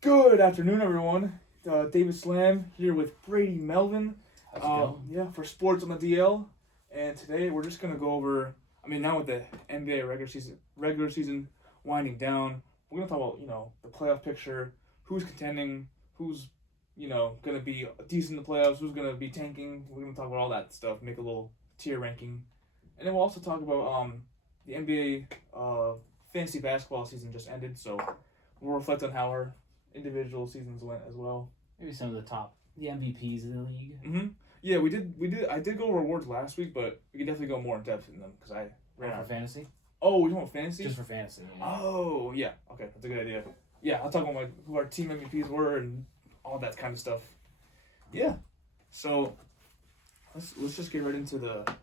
Good afternoon, everyone. David Slam here with Brady Melvin. How's it going? Yeah, for Sports on the DL. And today we're just gonna go over. Now with the NBA regular season winding down, we're gonna talk about the playoff picture, who's contending, who's gonna be decent in the playoffs, who's gonna be tanking. We're gonna talk about all that stuff, make a little tier ranking, and then we'll also talk about the NBA fantasy basketball season just ended, so we'll reflect on how our individual seasons went as well. Maybe some of the MVPs of the league. Yeah, we did. I did go over awards last week, but we can definitely go more in depth in them because I ran For out. fantasy? Oh, we want fantasy? Just for fantasy. Yeah. Oh, yeah. Okay, that's a good idea. Yeah, I'll talk about who our team MVPs were and all that kind of stuff. Yeah. So let's just get right into what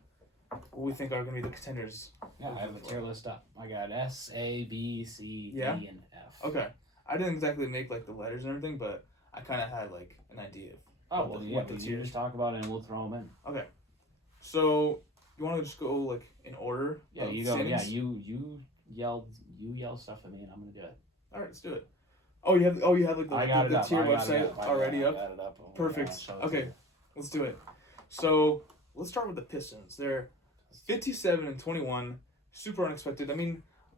we think are going to be the contenders. Yeah, I have a tier list up. I got S, A, B, C, D, Yeah? and F. Okay. I didn't exactly make the letters and everything, but I kind of had an idea of Oh, what the we tiers. just talk about it and we'll throw them in. Okay. So you want to just go in order? Yeah, of you go. standings? Yeah, you yell stuff at me and I'm gonna do it. All right, let's do it. Oh, you have I got the it up. tier I got website it up. already I up. got it up. Perfect. I'll show it to Okay, you. let's do it. So let's start with the Pistons. They're 57-21, super unexpected.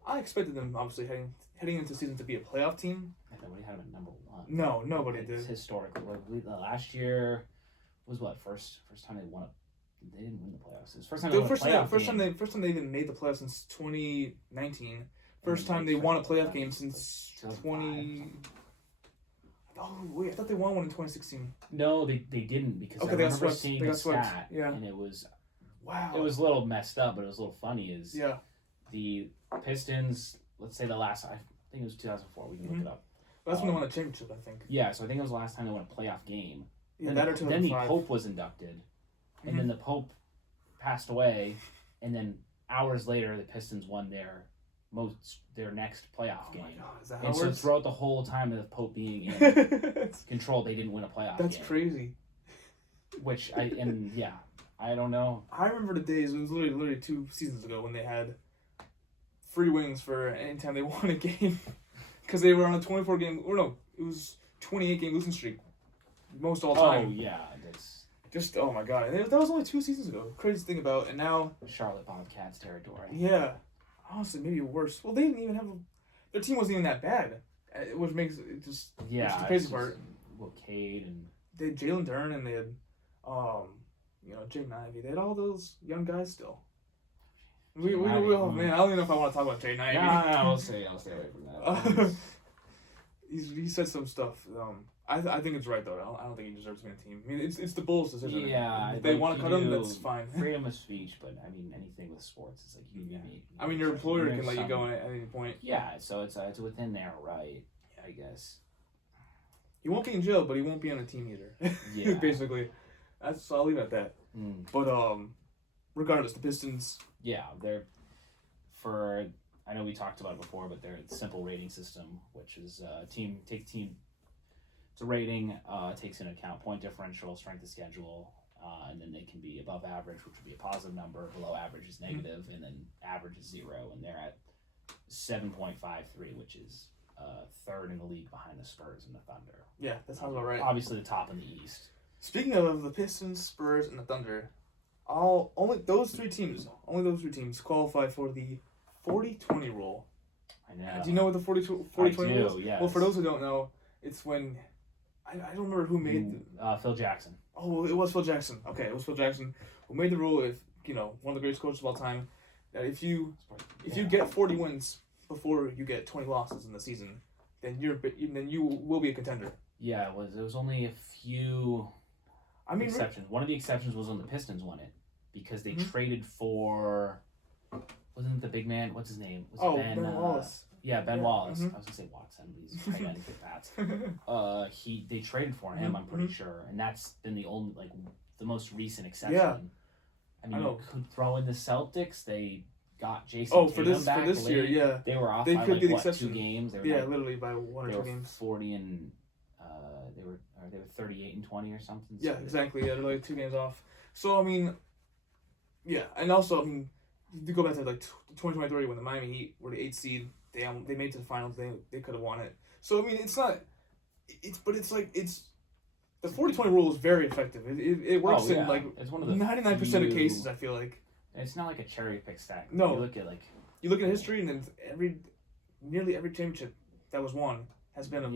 I expected them obviously heading into the season to be a playoff team. Nobody had them at number one. No, nobody did. Historically, last year was what first time they won it. They didn't win the playoffs. It was first time they won a playoff game. First time they even made the playoffs since 2019. First time they won a playoff game since 20. Oh wait, I thought they won one in 2016. No, they didn't because I Okay, they got remember swept. seeing They a got swept. stat Yeah. and it was Wow. a little messed up, but it was a little funny. Yeah. The Pistons, let's say I think it was 2004. We can look it up. That's when they won a championship, I think. Yeah, so I think it was the last time they won a playoff game. Yeah, Then that or the 2005. Pope was inducted, and then the Pope passed away, and then hours later the Pistons won their next playoff game. Oh my God, is that how And it so works? throughout the whole time of the Pope being in That's control, they didn't win a playoff game. crazy. Which I don't know. I remember the days. It was literally 2 seasons ago when they had free wins for any time they won a game, because they were on a 24 game. Or no, it was 28 game losing streak, most all time. Oh yeah, that's Just oh my God, and that was only 2 seasons ago. Crazy thing about, and now Charlotte Bobcats territory. yeah, honestly maybe worse. Well, they didn't even have their team wasn't even that bad, which makes it just which is the crazy part. Well, Cade and They had Jalen Dern and they had Jaden Ivey. They had all those young guys still. We will, man. I don't even know if I want to talk about Jaden Ivey. no, I'll stay away from that. He said some stuff. I think it's right though. I don't think he deserves to be on the team. It's the Bulls' decision. Yeah, If they want to cut him, that's fine. Freedom of speech, but anything with sports is like Your employer can let you go at any point. Yeah, so it's within their right, I guess. He won't be in jail, but he won't be on a team either. Yeah. Basically, I'll leave it at that. But regardless, the Pistons. Yeah, I know we talked about it before, but they're a simple rating system, which is team. It's a rating, takes into account point differential, strength of schedule, and then they can be above average, which would be a positive number, below average is negative, and then average is 0, and they're at 7.53, which is third in the league behind the Spurs and the Thunder. Yeah, that sounds about right. Obviously the top in the East. Speaking of the Pistons, Spurs, and the Thunder, only those three teams qualify for the 40-20 rule. I know. Do you know what the 40-20 rule is? Yes. Well, for those who don't know, it's when I don't remember who made Phil Jackson. Oh, it was Phil Jackson. Okay, it was Phil Jackson who made the rule. If one of the greatest coaches of all time, that if you get 40 wins before you get 20 losses in the season, then you will be a contender. Yeah, it was only a few exceptions. One of the exceptions was when the Pistons won it because they traded for, wasn't it the big man? What's his name? Ben Wallace. Yeah, Ben Wallace. I was gonna say Watson, but he's tight end for the Pats. They traded for him. I'm pretty sure, and that's been the only the most recent exception. Yeah. You could throw in the Celtics. They got Jason for Tatum back this late. year, yeah. They were off They by could be the 2 exception. games. They were literally by 1 or 2 games. 40 and they were 38-20 or something. Yeah, exactly. Yeah, they're like 2 games off. So yeah, and also to go back to 2023 when the Miami Heat were the 8th seed, they made it to the finals. They could have won it. So it's not it's the 40-20 rule is very effective. It works in like it's one of the 99% of cases. I feel like it's not like a cherry pick stack. No. You look at history, and then nearly every championship that was won has been a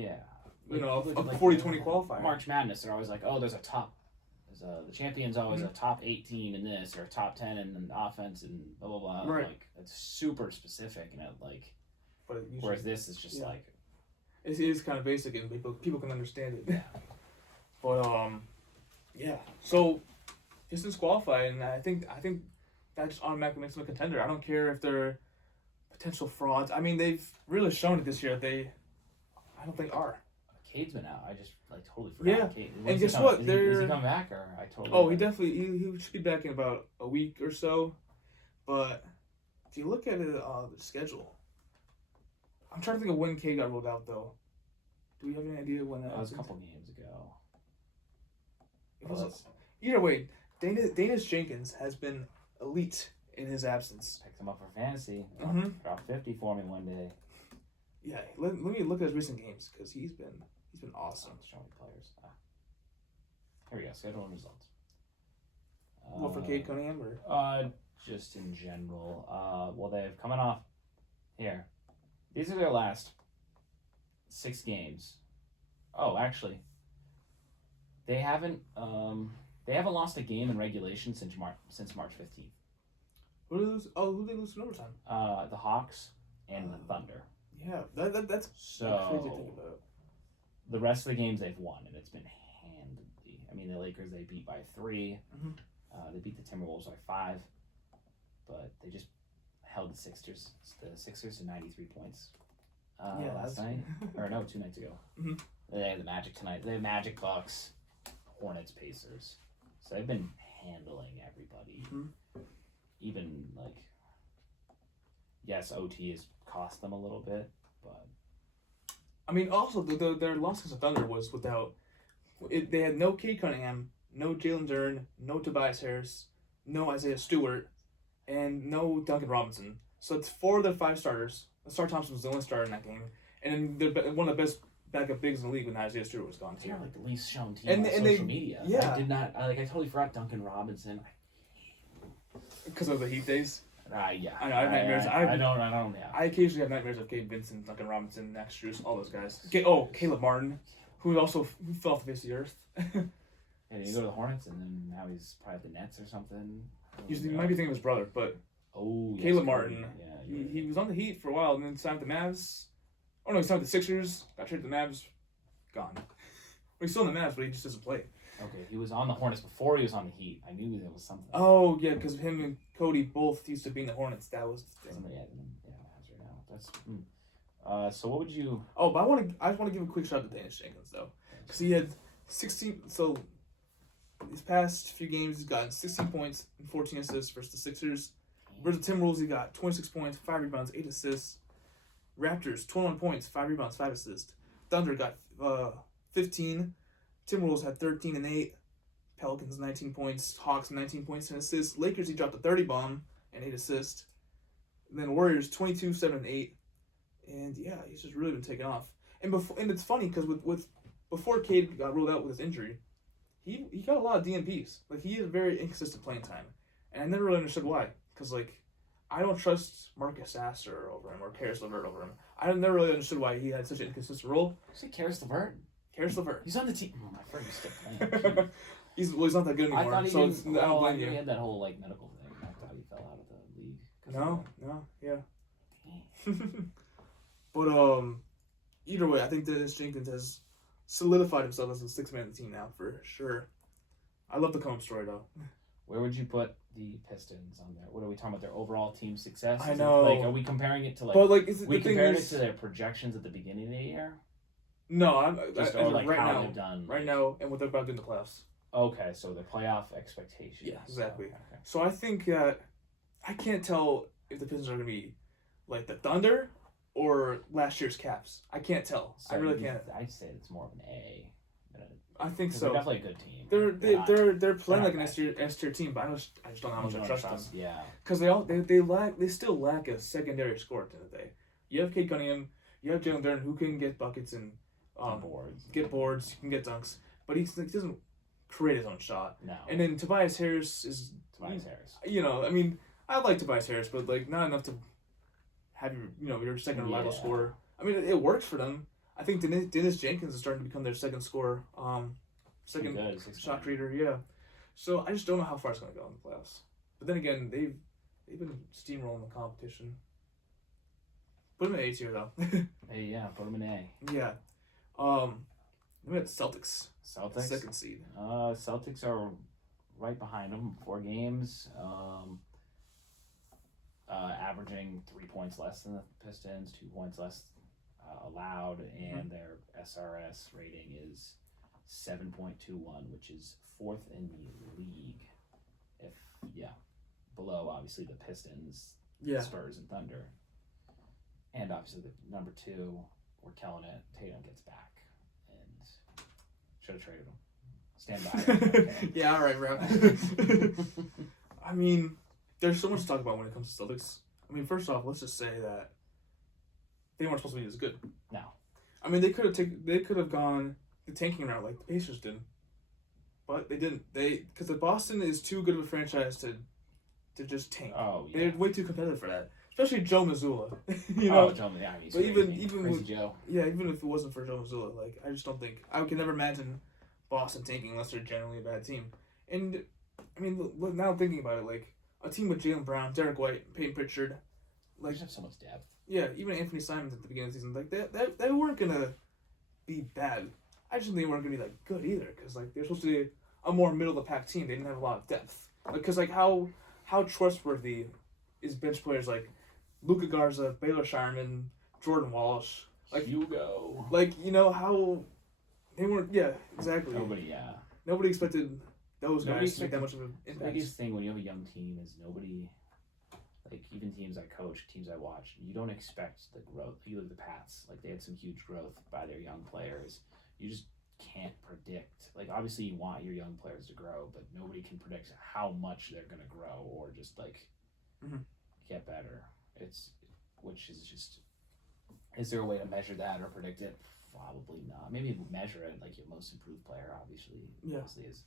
40-20 qualifier. March Madness, they're always like, oh, there's the champion's always a top 18 in this or a top 10 in offense and blah blah blah. Right. Like it's super specific, and whereas this is just like it is kind of basic and people can understand it. But yeah. So Pistons qualify, and I think that just automatically makes them a contender. I don't care if they're potential frauds. I mean, they've really shown it this year. I don't think are. Cade's been out. I just totally forgot. Yeah. Cade. And guess what? Is he coming back or I totally? Oh, he definitely he should be back in about a week or so. But if you look at it, the schedule, I'm trying to think of when Cade got ruled out though. Do we have any idea when that was? A couple games ago. Either way, Danis Jenkins has been elite in his absence. Picked him up for fantasy. Mm-hmm. Dropped 50 for me one day. Yeah, let me look at his recent games because he's been awesome. Show me players. Here we go. Schedule and results. What for Cade Cunningham or? Just in general. Well, they've coming off here. These are their last 6 games. Oh, actually, they haven't lost a game in regulation since March 15th. Who did they lose? Oh, who did they lose in overtime? The Hawks and the Thunder. Yeah, that's so crazy to think about. The rest of the games they've won, and it's been handedly. I mean, the Lakers they beat by 3. Mm-hmm. They beat the Timberwolves by 5, but they just held the Sixers to 93 points. Last night, or no, 2 nights ago. Mm-hmm. They have the Magic tonight. They have Magic, Bucks, Hornets, Pacers. So they've been handling everybody. Mm-hmm. Even yes, OT has cost them a little bit, but I mean, also their loss against the Thunder was without. They had no Cade Cunningham, no Jalen Duren, no Tobias Harris, no Isaiah Stewart, and no Duncan Robinson. So it's 4 of their 5 starters. Star Thompson was the only starter in that game, and they're one of the best backup bigs in the league when Isaiah Stewart was gone too. They're like the least shown team on social media. Yeah, I did not. I totally forgot Duncan Robinson. Because of the Heat days. Yeah. I know. I have nightmares. I don't. Yeah. I occasionally have nightmares of Gabe Vincent, Duncan Robinson, Max Strus, all those guys. Caleb Martin, who fell off the face of the earth. Yeah, you go to the Hornets, and then now he's probably at the Nets or something. You might be thinking of his brother, but Caleb Martin. Yeah, he was on the Heat for a while, and then signed with the Mavs. Oh no, he signed with the Sixers. Got traded to the Mavs. Gone. Well, he's still in the Mavs, but he just doesn't play. Okay, he was on the Hornets before he was on the Heat. I knew there was something. Oh yeah, because him and Cody both used to be in the Hornets. That was the thing. Somebody had right now. That's so what would you? Oh, but I just want to give a quick shout out to Danis Jenkins though, because he had 16. So these past few games, he's gotten 16 points and 14 assists versus the Sixers. Versus the Timberwolves, he got 26 points, 5 rebounds, 8 assists. Raptors 21 points, 5 rebounds, 5 assists. Thunder got 15. Timberwolves had 13 and 8. Pelicans 19 points. Hawks 19 points and assists. Lakers he dropped a 30 bomb and 8 assists. And then Warriors 22, 7 and 8. And yeah, he's just really been taking off. And it's funny because with before Cade got ruled out with his injury, he got a lot of DNPs. Like he has very inconsistent playing time, and I never really understood why. Because I don't trust Marcus Sasser over him or Karis LeVert over him. I never really understood why he had such an inconsistent role. Say Karis LeVert. Karis LeVert. He's on the team. Oh, I heard he's still playing. he's not that good anymore. I thought I don't blame you. He had that whole medical thing. I thought he fell out of the league. Yeah. But either way, I think Danis Jenkins has solidified himself as a 6th man of the team now for sure. I love the come-up story though. Where would you put the Pistons on there? What are we talking about? Their overall team success? I know. Are we comparing it to we comparing it to their projections at the beginning of the year? No, right now. They've done right now, and what they're about to do in the playoffs. Okay, so the playoff expectations. Yeah, exactly. Okay. So I think that I can't tell if the Pistons are going to be like the Thunder or last year's Caps. I can't tell. So I really can't. I'd say it's more of an A. I think so. They're definitely a good team. They're playing like an S tier team, but I just don't know how much I trust them. Yeah. Because they still lack a secondary scorer at the end of the day. You have Cade Cunningham, you have Jalen Duren who can get buckets and boards. Get boards, he can get dunks, but he doesn't create his own shot. No. And then Tobias Harris is You know, I mean, I like Tobias Harris, but like not enough to have your second reliable scorer. I mean, it works for them. I think Dennis Jenkins is starting to become their second scorer, second shot creator. Yeah. So I just don't know how far it's gonna go in the playoffs. But then again, they've been steamrolling the competition. Put them in A tier though. Hey, yeah, put them in A. Yeah. We got Celtics. Second seed. Celtics are right behind them. 4 games. Averaging 3 points less than the Pistons, 2 points less allowed, and their SRS rating is 7.21, which is 4th in the league. Below obviously the Pistons, Spurs, and Thunder, and obviously the number 2, we're killing it. Tatum gets back, and should have traded him. Stand by. Okay. Yeah, all right, bro. I mean, there's so much to talk about when it comes to Celtics. I mean, first off, let's just say that they weren't supposed to be as good. No. I mean, they could have gone the tanking route like the Pacers did, but they didn't. Because the Boston is too good of a franchise to just tank. Oh yeah. They're way too competitive for that. Especially Joe Mazzulla. Joe, yeah, he's but crazy. even Crazy with Joe. Yeah, even if it wasn't for Joe Mazzulla, like I just don't think I can never imagine Boston tanking unless they're generally a bad team. And I mean, now thinking about it, like a team with Jaylen Brown, Derek White, Peyton Pritchard, Like, just have so much depth. Yeah, even Anthony Simons at the beginning of the season, like they weren't gonna be bad. I just think they weren't gonna be like good either, because like they're supposed to be a more middle of the pack team. They didn't have a lot of depth. Because like how trustworthy is bench players like Luka Garza, Baylor Sharman, Jordan Walsh, like Hugo, like how they weren't. Yeah, exactly. Nobody expected those guys to make that much of an impact. The biggest thing when you have a young team is nobody. Like, even teams I coach, teams I watch, you don't expect the growth. You look at the Pats, like, they had some huge growth by their young players. You just can't predict. Like, obviously, you want your young players to grow, but nobody can predict how much they're going to grow or just, like, get better. Is there a way to measure that or predict it? Probably not. Maybe measure it, like, your most improved player, obviously is.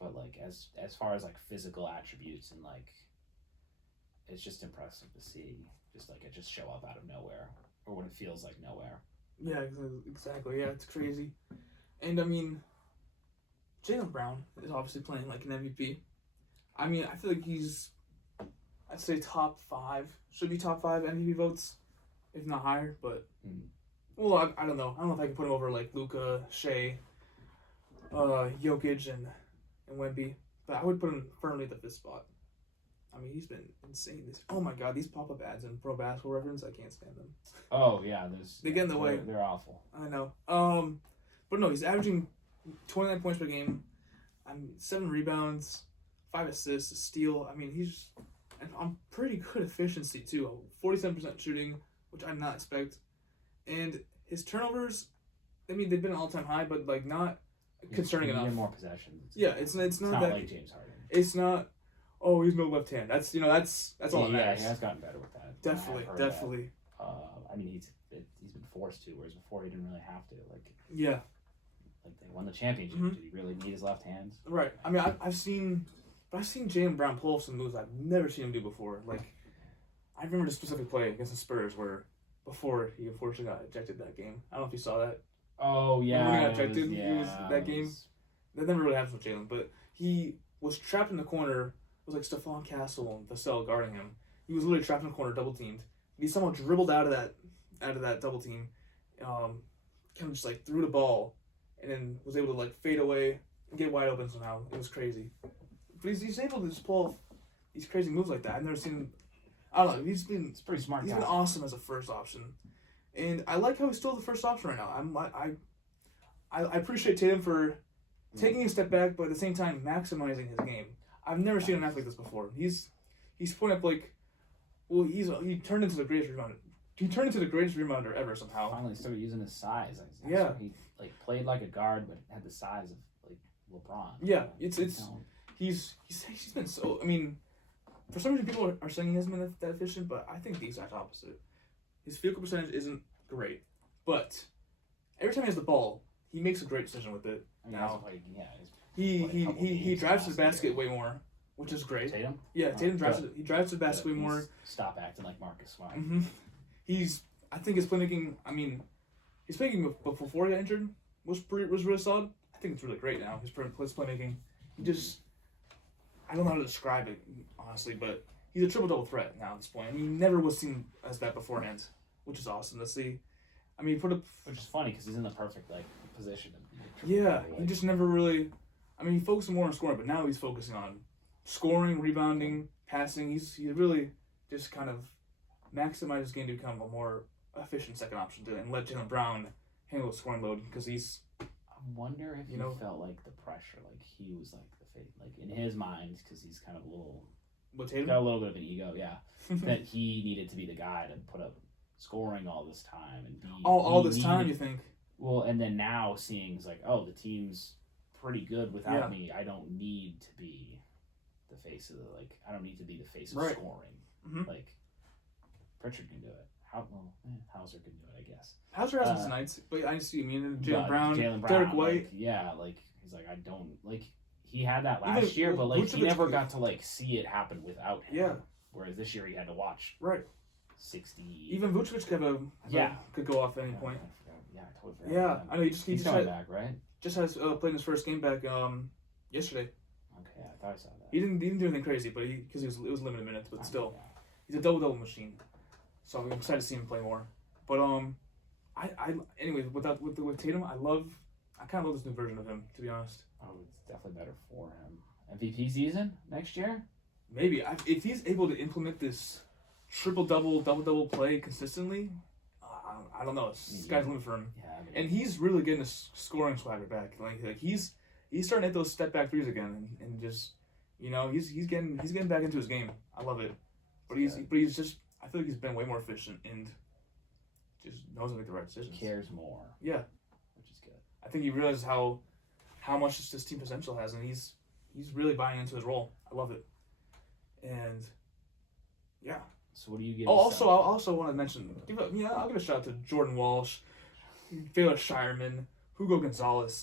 But, like, as far as, like, physical attributes and, like, it's just impressive to see it just show up out of nowhere, or what it feels like nowhere. Yeah, exactly. Yeah, it's crazy. And I mean, Jaylen Brown is obviously playing like an MVP. I mean, I feel like I'd say top 5, should be top 5 MVP votes, if not higher. But well, I don't know. I don't know if I can put him over like Luka, Shea, Jokic, and Wemby. But I would put him firmly at the 5th spot. I mean, he's been insane. Oh my God, these pop-up ads in Pro Basketball Reference, I can't stand them. Oh yeah, they get in the way. They're awful. I know. But no, he's averaging 29 points per game. 7 rebounds, 5 assists, a steal. I mean, he's on pretty good efficiency too. 47% shooting, which I did not expect. And his turnovers, I mean, they've been an all-time high, but like not concerning enough. More possessions. It's not that like James Harden. It's not. Oh, he's no left hand. That's all that matters. Yeah, he has gotten better with that. Definitely. I mean, he's been forced to, whereas before he didn't really have to. Like they won the championship. Did he really need his left hand? Right. I mean, I've seen Jaylen Brown pull off some moves I've never seen him do before. Like, I remember the specific play against the Spurs where before he unfortunately got ejected that game. I don't know if you saw that. Oh yeah. When he got ejected, that game. That never really happens with Jaylen, but he was trapped in the corner. It was like Stephon Castle and Vassell guarding him. He was literally trapped in the corner, double teamed. He somehow dribbled out of that double team, kind of just like threw the ball, and then was able to like fade away and get wide open somehow. It was crazy. But he's able to just pull off these crazy moves like that. I've never seen. I don't know. It's pretty smart. He's been awesome as a first option, and I like how he's still the first option right now. I appreciate Tatum for taking a step back, but at the same time maximizing his game. I've never seen an athlete like this before. He's putting up like, well, he turned into the greatest rebounder. He turned into the greatest rebounder ever somehow. Finally started using his size. Yeah. He like played like a guard, but had the size of like LeBron. Yeah, he's been so. I mean, for some reason people are saying he hasn't been that efficient, but I think the exact opposite. His field goal percentage isn't great, but every time he has the ball, he makes a great decision with it. I mean, Now he he drives to the basket way more, which is great. Tatum? Yeah, Tatum drives good. He drives to the basket way more. Stop acting like Marcus Smart. Mm-hmm. I think his playmaking. I mean, his playmaking before he got injured was really solid. I think it's really great now. His playmaking. He just, I don't know how to describe it honestly, but he's a triple double threat now at this point. I mean, he never was seen as that beforehand, which is awesome to see. I mean, which is funny because he's in the perfect position to be a triple double, he just never really. I mean, he focused more on scoring, but now he's focusing on scoring, rebounding, passing. He really just kind of maximized his game to become a more efficient second option and let Jaylen Brown handle the scoring load because he's. I wonder if he felt like the pressure, like he was like the face, like in his mind, because he's kind of a little. What, Tatum? Got a little bit of an ego, yeah. That he needed to be the guy to put up scoring all this time and be. All this time, you think? Well, and then now seeing it's like, oh, the team's pretty good without me. I don't need to be the face of I don't need to be the face of scoring. Mm-hmm. Like Pritchard can do it. Hauser can do it, I guess. Hauser hasn't tonight, but I see. I mean, Jaylen Brown, Derek White. He's like, I don't he had that last year, but he never got to see it happen without him. Yeah. Whereas this year he had to watch 60. Even Vucevic could go off at any point. I totally forgot. Yeah, I know. He's coming back, right? Just has played his first game back yesterday. Okay, I thought I saw that. He didn't do anything crazy, but because it was limited minutes, but still, he's a double machine. So I'm excited to see him play more. But anyways, with Tatum, I kind of love this new version of him, to be honest. Oh, it's definitely better for him. MVP season next year? Maybe if he's able to implement this triple double play consistently, I don't know. Sky's the limit for him. Yeah, and he's really getting his scoring swagger back. Like he's starting to hit those step back threes again, and just he's getting back into his game. I love it. But he's just, I feel like he's been way more efficient and just knows how to make the right decisions. Cares more. Yeah, which is good. I think he realizes how much this team potential has, and he's really buying into his role. I love it. And yeah. So what do you give? I also want to mention. I'll give a shout out to Jordan Walsh, Baylor Shireman, Hugo Gonzalez,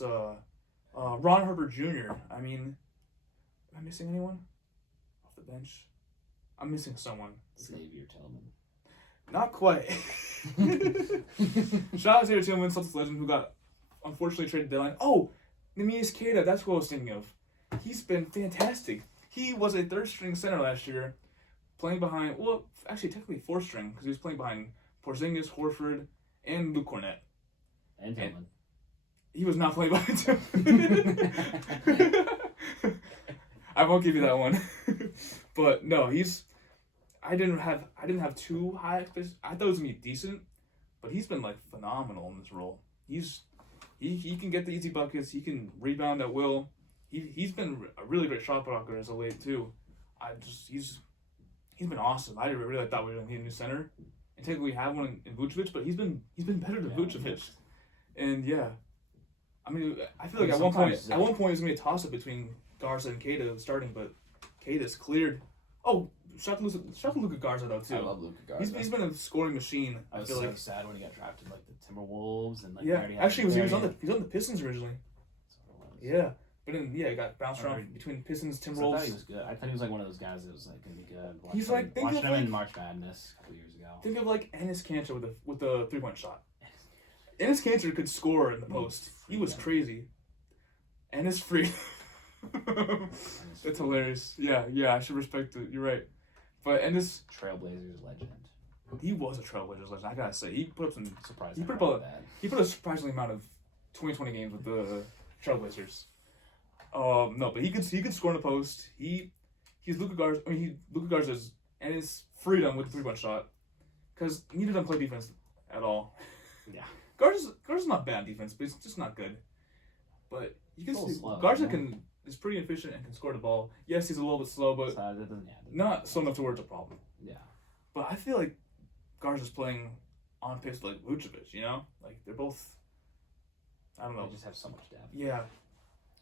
Ron Herbert Jr. I mean, am I missing anyone off the bench? I'm missing someone. Xavier Tillman. Not quite. Shout out to Xavier Tillman, Celtics legend, who got unfortunately traded deadline. Oh, Neemias Queta. That's what I was thinking of. He's been fantastic. He was a third-string center last year, playing behind, actually technically fourth-string, because he was playing behind Porzingis, Horford, and Luke Cornett. And Tillman. He was not playing behind Tillman. I won't give you that one. But no, I didn't have too high expectations. I thought it was gonna be decent, but he's been phenomenal in this role. He can get the easy buckets. He can rebound at will. He's been a really great shot blocker as of late too. He's been awesome. I really thought we were gonna need a new center, and technically we have one in Vucevic, but he's been better than Vucevic. And yeah, I mean, I feel like at one point it was gonna be a toss up between Garza and Queta starting, but Queta's cleared. Oh, shout out to Luka Garza though too. I love Luka Garza. He's been a scoring machine. I was so sad when he got drafted the Timberwolves and actually he was on the Pistons originally. Yeah. But then, he got bounced around between Pistons, Timberwolves. I thought he was good. I thought he was one of those guys that was going to be good. Watching him in March Madness a couple years ago. Think of Enes Kanter with a 3-point shot. Enes Kanter could score in the post. He was crazy. Enes free. That's hilarious. Yeah, I should respect it. You're right. But Enes, Trailblazers legend. He was a Trailblazers legend. I gotta say, he put up some surprising. He put a surprising amount of 2020 games with the Trailblazers. No, but he could score in the post. He's Luka Garza. I mean, Luka Garza's and his freedom with the 3-point shot, because neither doesn't play defense at all. Yeah, Garza's not bad defense, but it's just not good. But you can see Garza is pretty efficient and can score the ball. Yes, he's a little bit slow, but not slow enough to where it's a problem. Yeah, but I feel like Garza's playing on pace like Vucevic. They're both. I don't know. They just have so much depth. Yeah.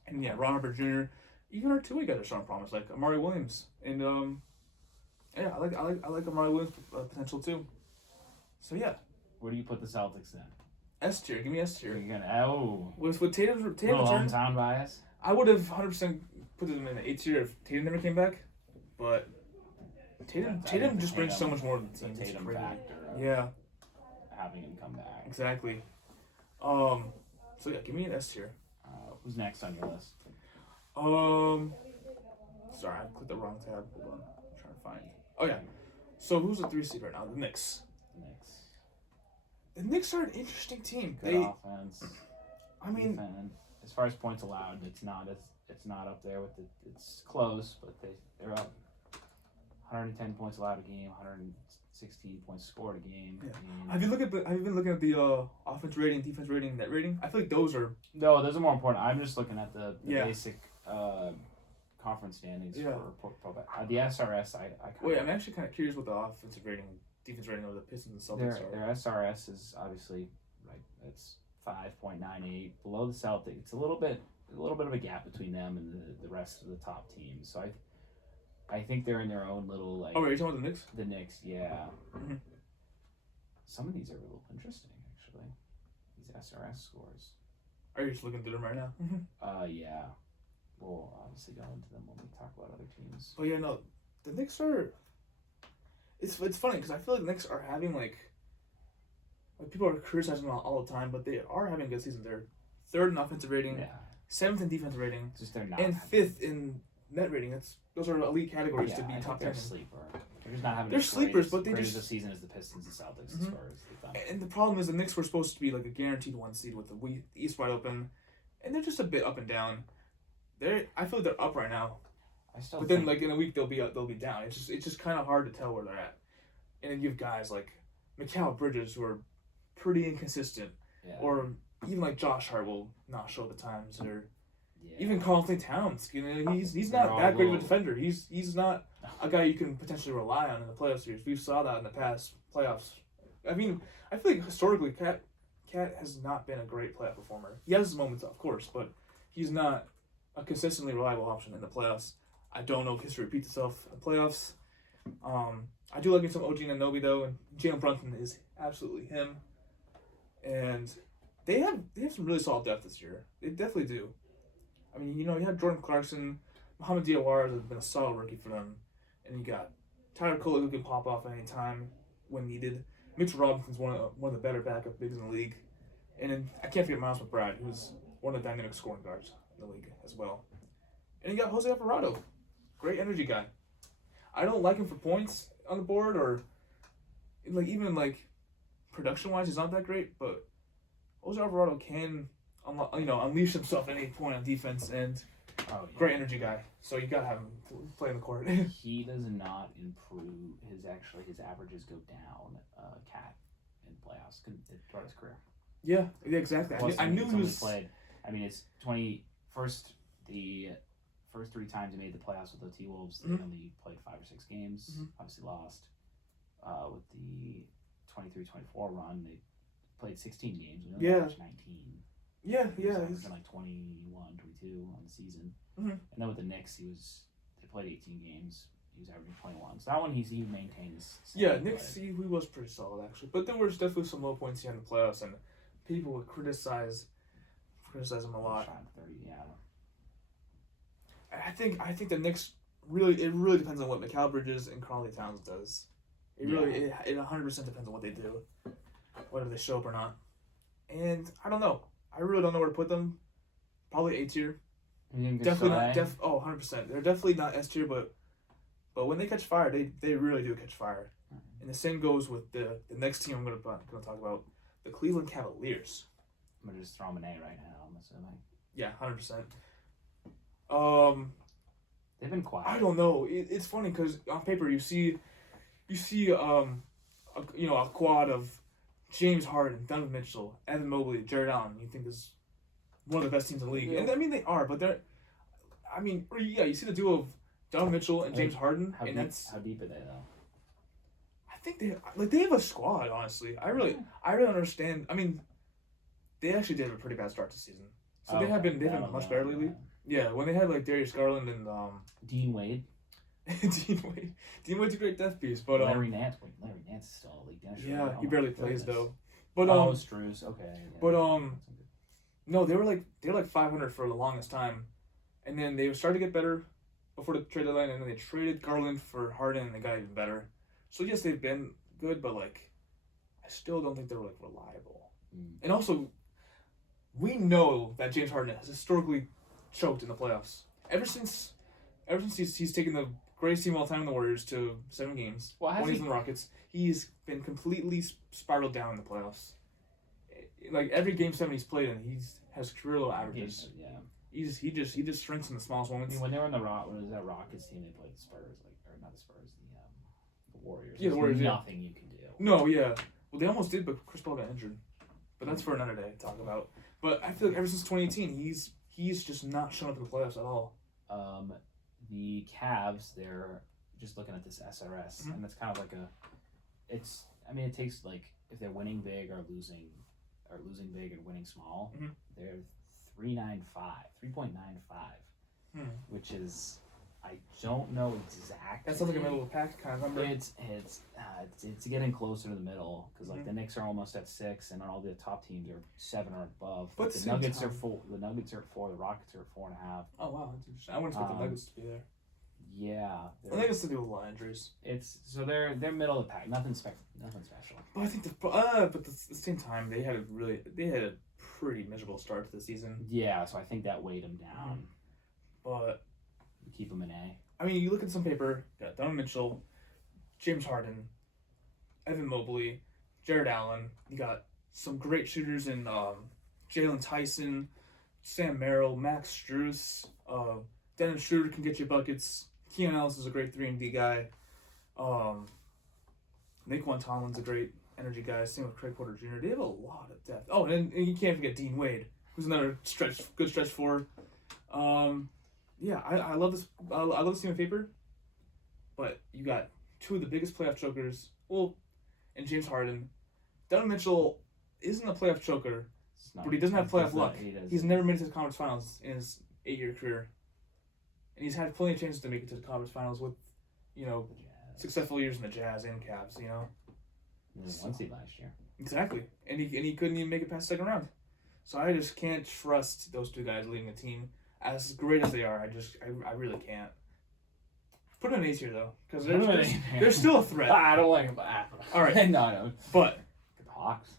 And Ron Herbert Jr. Even our two-way guys are showing promise, like Amari Williams, and I like Amari Williams' potential too. So yeah. Where do you put the Celtics then? S tier. Give me S tier. You're gonna With Tatum's little return, hometown bias. I would have 100% put them in the A tier if Tatum never came back. But Tatum just brings so much more to the team. The Tatum factor. Yeah. Having him come back. Exactly. So yeah, give me an S tier. Who's next on your list? Sorry, I clicked the wrong tab. Hold on, I'm trying to find. Oh yeah. So who's the 3 seed right now? The Knicks. The Knicks are an interesting team. Good offense. I mean, defense. As far as points allowed, it's not up there with it's close, but they're up 110 points allowed a game, 116 points scored a game. Yeah. Have you been looking at the offense rating, defense rating, net rating? I feel like those are those are more important. I'm just looking at the basic conference standings for the SRS. I'm actually kind of curious what the offensive rating, defense rating of the Pistons and Celtics are. Their SRS is obviously right. It's 5.98 below the Celtics. It's a little bit of a gap between them and the rest of the top teams. So I think they're in their own little like. Oh, are you talking about the Knicks? The Knicks, yeah. Mm-hmm. Some of these are a little interesting, actually. These SRS scores. Are you just looking through them right now? Yeah. We'll obviously go into them when we talk about other teams. But yeah, no, the Knicks are. It's funny because I feel like the Knicks are having like people are criticizing them all the time, but they are having a good season. They're 3rd in offensive rating, 7th in defensive rating, just they're not and 5th in net rating. Those are elite categories to be top 10. They're sleeper. They're just not having. They're sleepers, but they just just the season as the Pistons and Celtics as far as and the problem is the Knicks were supposed to be like a guaranteed 1 seed with the East wide open, and they're just a bit up and down. I feel like they're up right now, but then like in a week they'll be down. It's just kind of hard to tell where they're at. And then you have guys like Mikal Bridges who are pretty inconsistent, or even like Josh Hart will not show at the times, or even Karl Anthony Towns. You know, he's not that great of a defender. He's not a guy you can potentially rely on in the playoff series. We saw that in the past playoffs. I mean, I feel like historically, Cat has not been a great playoff performer. He has his moments, of course, but he's not a consistently reliable option in the playoffs. I don't know if history repeats itself in the playoffs. I do like me some OG Anunoby though, and Jalen Brunson is absolutely him. And they have some really solid depth this year. They definitely do. I mean, you have Jordan Clarkson, Mohamed Diawara has been a solid rookie for them, and you got Tyler Cole who can pop off at any time when needed. Mitchell Robinson's one of the better backup bigs in the league, and then I can't forget Miles McBride, who's one of the dynamic scoring guards in the league as well. And you got Jose Alvarado, great energy guy. I don't like him for points on the board or like even like production wise, he's not that great, but Jose Alvarado can unleash himself at any point on defense and great energy guy. So you gotta have him play in the court. He does not improve his averages go down. Cat in playoffs throughout his career. Yeah, exactly. I knew he was played. I mean, it's the first 3 times he made the playoffs with the T-Wolves, they only played 5 or 6 games. Obviously lost. With the 23-24 run, they played 16 games. We only watched 19. Yeah. He's been like 21, 22 on the season. And then with the Knicks, they played 18 games. He was averaging 21. So that one, he maintained his. Knicks, he was pretty solid actually. But there was definitely some low points here in the playoffs, and people would criticize him a lot. Shot 30, yeah. I think the Knicks really depends on what Mikal Bridges and Karl Anthony Towns does. It 100% depends on what they do, whether they show up or not. And I don't know. I really don't know where to put them. Probably A tier. Definitely not. 100%. They're definitely not S tier, but when they catch fire, they really do catch fire. And the same goes with the next team I'm going to talk about, the Cleveland Cavaliers. I'm gonna just throw them an A right now. I'm assuming. Yeah, 100%. They've been quiet. I don't know. It's funny because on paper you see a quad of James Harden, Donovan Mitchell, Evan Mobley, Jared Allen. You think is one of the best teams in the league, and I mean they are, but you see the duo of Donovan Mitchell and James Harden, how deep are they though? I think they have a squad. Honestly, I really understand. I mean, they actually did have a pretty bad start to the season, so they've been much better lately. Yeah, when they had like Darius Garland and Dean Wade. Dean Wade's a great death piece, but Larry Nance is still a league. He barely plays though. But Struce, okay. Yeah. But no, they were like 500 for the longest time, and then they started to get better before the trade deadline, and then they traded Garland for Harden, and they got even better. So yes, they've been good, but like, I still don't think they're like reliable. And also, we know that James Harden has historically choked in the playoffs ever since he's taken the greatest team of all time in the Warriors to 7 games. Well, when he's in the Rockets, he's been completely spiraled down in the playoffs. Like every game 7 he's played in, has career low averages. Yeah. He just shrinks in the smallest moments. I mean, when they were in the Rockets team, they played the Spurs, or not the Spurs, the Warriors. Yeah, the Warriors. Nothing you can do. No, yeah. Well, they almost did, but Chris Paul got injured. But that's for another day to talk about. But I feel like ever since 2018, he's just not shown up in the playoffs at all. The Cavs, they're just looking at this SRS, and it's kind of like it takes like if they're winning big or losing big and winning small, they're 3.95, which is, I don't know exactly. That's like a middle of the pack kind of number. It's getting closer to the middle because like the Knicks are almost at 6, and all the top teams are 7 or above. But the Nuggets are 4. The Nuggets are at 4. The Rockets are at 4.5. Oh wow, that's interesting. I wouldn't expect the Nuggets to be there. Yeah, the Nuggets to do with a lot of injuries. They're middle of the pack. Nothing special. But I think at the same time they had a pretty miserable start to the season. Yeah, so I think that weighed them down. But keep them in A. I mean, you look at some paper. You got Donovan Mitchell, James Harden, Evan Mobley, Jared Allen. You got some great shooters in Jalen Tyson, Sam Merrill, Max Strus. Dennis Schroeder can get you buckets. Keon Ellis is a great 3-and-D guy. Naquan Tomlin's a great energy guy. Same with Craig Porter Jr. They have a lot of depth. Oh, and you can't forget Dean Wade, who's another good stretch four. Yeah, I love this. I love this team on paper. But you got 2 of the biggest playoff chokers. Well, and James Harden. Donovan Mitchell isn't a playoff choker, but he doesn't have playoff luck. He's never made it to the conference finals in his 8-year career. And he's had plenty of chances to make it to the conference finals with, successful years in the Jazz and Cavs, He was 1 seed last year. Exactly. And he couldn't even make it past the second round. So I just can't trust those 2 guys leading the team. As great as they are, I really can't. Put an ace here, though, because they're still a threat. I don't like them. All right. No. But the Hawks.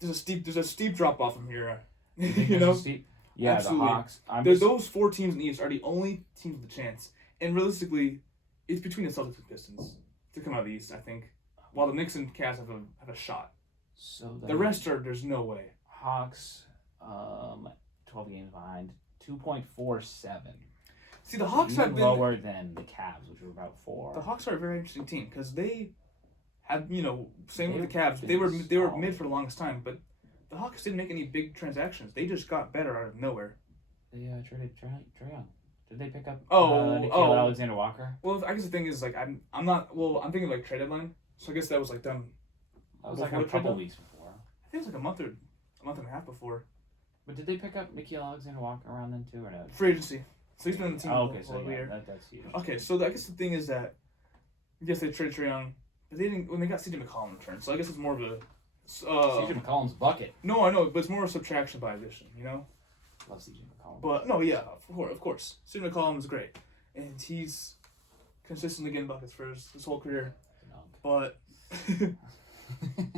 There's a steep drop-off from here. Steep? Yeah, absolutely. The Hawks. Those 4 teams in the East are the only teams with a chance. And realistically, it's between the Celtics and Pistons to come out of the East, I think. While the Knicks and Cavs have a shot. So the rest there's no way. Hawks, 12 games behind, 2.47. See, the Hawks have been lower than the Cavs, which were about 4. The Hawks are a very interesting team because they have, same with the Cavs. They were mid for the longest time, but the Hawks didn't make any big transactions. They just got better out of nowhere. They traded Trae Young. Did they pick up Nikhil Alexander Walker? Well, I guess the thing is like I'm thinking like trade deadline. So I guess that was like done. That was like a couple weeks before. I think it was like a month and a half before. But did they pick up Nikhil Alexander Walker around then too, or no? Free agency. So he's been on the team. Okay, so that's huge. Okay, so I guess the thing is that yes, they traded Trae Young, but they didn't when they got CJ McCollum in return. So I guess it's more of a CJ McCollum's bucket. No, I know, but it's more of a subtraction by addition. Love CJ McCollum. But no, yeah, of course, CJ McCollum is great, and he's consistently getting buckets for his whole career. But you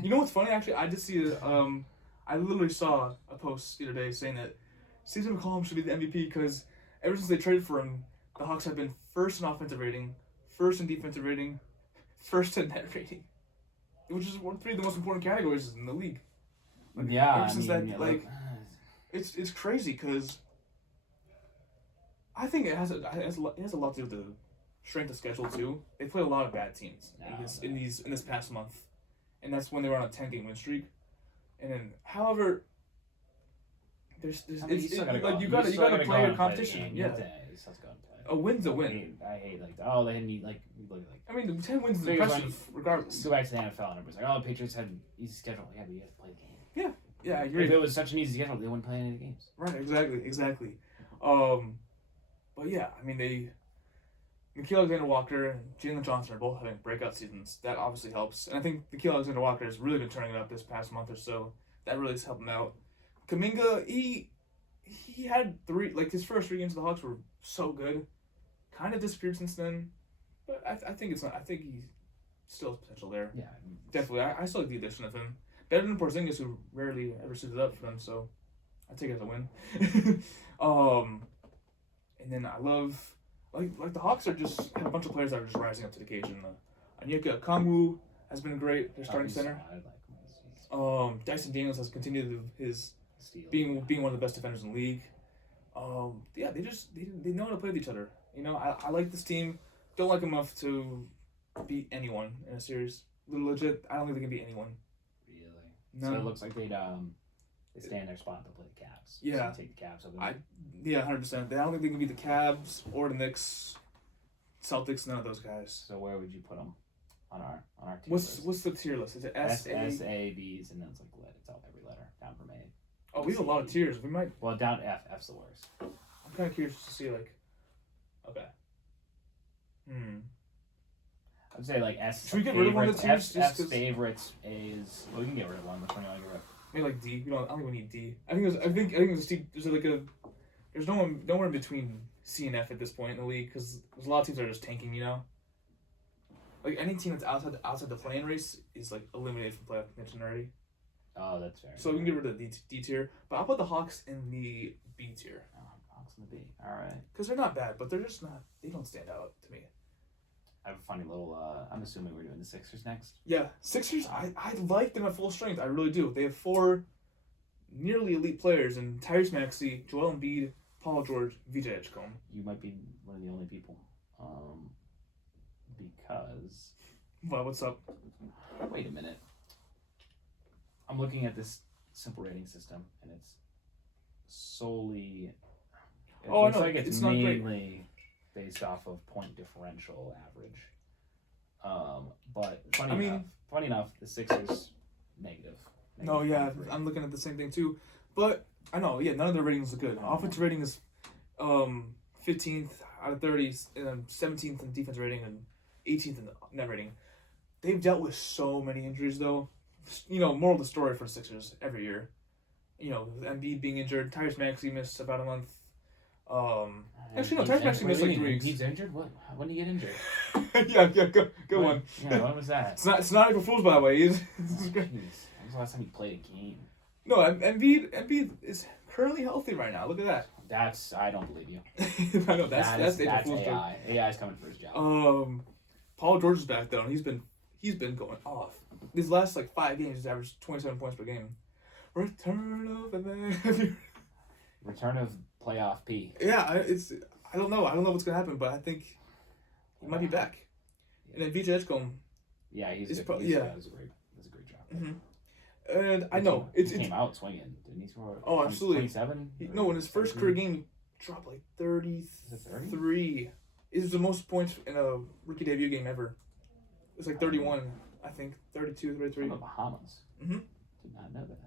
know what's funny? Actually, I did see I literally saw a post the other day saying that CJ McCollum should be the MVP because ever since they traded for him, the Hawks have been first in offensive rating, first in defensive rating, first in net rating, which is 3 of the most important categories in the league. It's crazy because I think it has a lot to do with the strength of schedule too. They played a lot of bad teams in this past month, and that's when they were on a 10-game win streak. And then, however, you gotta play your competition. Yeah, a win's a win. I hate they need I mean, the 10 wins is impressive, regardless. Go back to the NFL and everybody's like, the Patriots had an easy schedule. Yeah, but you have to play the game. Yeah, I agree. If it was such an easy schedule, they wouldn't play any of the games. Right, exactly. But yeah, I mean Nikhil Alexander-Walker and Jalen Johnson are both having breakout seasons. That obviously helps. And I think Nikhil Alexander-Walker has really been turning it up this past month or so. That really has helped him out. Kuminga, he had his first 3 games of the Hawks were so good. Kind of disappeared since then. But I think it's not. I think he still has potential there. Yeah. Definitely. I still like the addition of him. Better than Porzingis, who rarely ever suited up for them, so I take it as a win. And then I love like the Hawks have a bunch of players that are just rising up to the occasion. Onyeka Okongwu has been great. Their starting center. Dyson Daniels has continued his being one of the best defenders in the league. Yeah, they know how to play with each other. You know, I like this team. Don't like them enough to beat anyone in a series. Legit, I don't think they can beat anyone. Really? No. So it looks like they stay in their spot and they'll play the Cavs. Yeah. So take the Cavs over. 100%. I don't think they can beat the Cavs or the Knicks, Celtics. None of those guys. So where would you put them on our tier What's list? the tier list? Is it S, A? S, A, B's, and then it's like it's all every letter down from A. Oh, we have a lot of tiers. We might. Well, down F. F's the worst. I'm kind of curious to see like. Okay. I'd say like S. Should we get rid of one of the tiers? F's favorites. A's. Well, we can get rid of one. Which one do you want to get rid of? Maybe like D. I don't think we need D. I think there's like a. There's nowhere in between C and F at this point in the league because there's a lot of teams that are just tanking. You know. Like any team that's outside the play-in race is like eliminated from playoff contention already. Oh, that's fair. So we can get rid of the D tier, but I'll put the Hawks in the B tier. Oh, Hawks in the B. All right. Because they're not bad, but they're just not. They don't stand out to me. I have a funny little. I'm assuming we're doing the Sixers next. Yeah, Sixers. I like them at full strength. I really do. They have 4 nearly elite players in Tyrese Maxey, Joel Embiid, Paul George, VJ Edgecombe. You might be one of the only people. Because. Well, what's up? Wait a minute. I'm looking at this simple rating system, and it's solely. It looks like it's not great. mainly based off of point differential average. But funny enough, the Sixers negative. No, yeah, 3. I'm looking at the same thing too. But I know, yeah, none of their ratings are good. Offensive rating is 15th out of 30, and 17th in defense rating, and 18th in the net rating. They've dealt with so many injuries, though. You know, moral of the story for Sixers every year. You know, Embiid being injured, Tyrese Maxey missed about a month. Actually, no, Tyrese Maxey missed like 3 weeks. He's injured? When did he get injured? yeah, good one. Yeah, when was that? It's not April Fool's, by the way. Jeez. When was the last time he played a game? No, Embiid is currently healthy right now. Look at that. I don't believe you. I know that's April Fool's. AI. AI's coming for his job. Paul George is back though, and he's been going off. These last 5 games, he's averaged 27 points per game. Return of the man. Return of playoff P. Yeah, I don't know what's gonna happen, but I think he might be back. And then VJ Edgecombe. Yeah, he's good. That's a great job. Mm-hmm. And I know he came out swinging. Didn't he score? Oh, absolutely. 27. No, in his first career game, he dropped 33. It was the most points in a rookie debut game ever. It was 31, I think, 32, 33. From the Bahamas. Mm-hmm. Did not know that.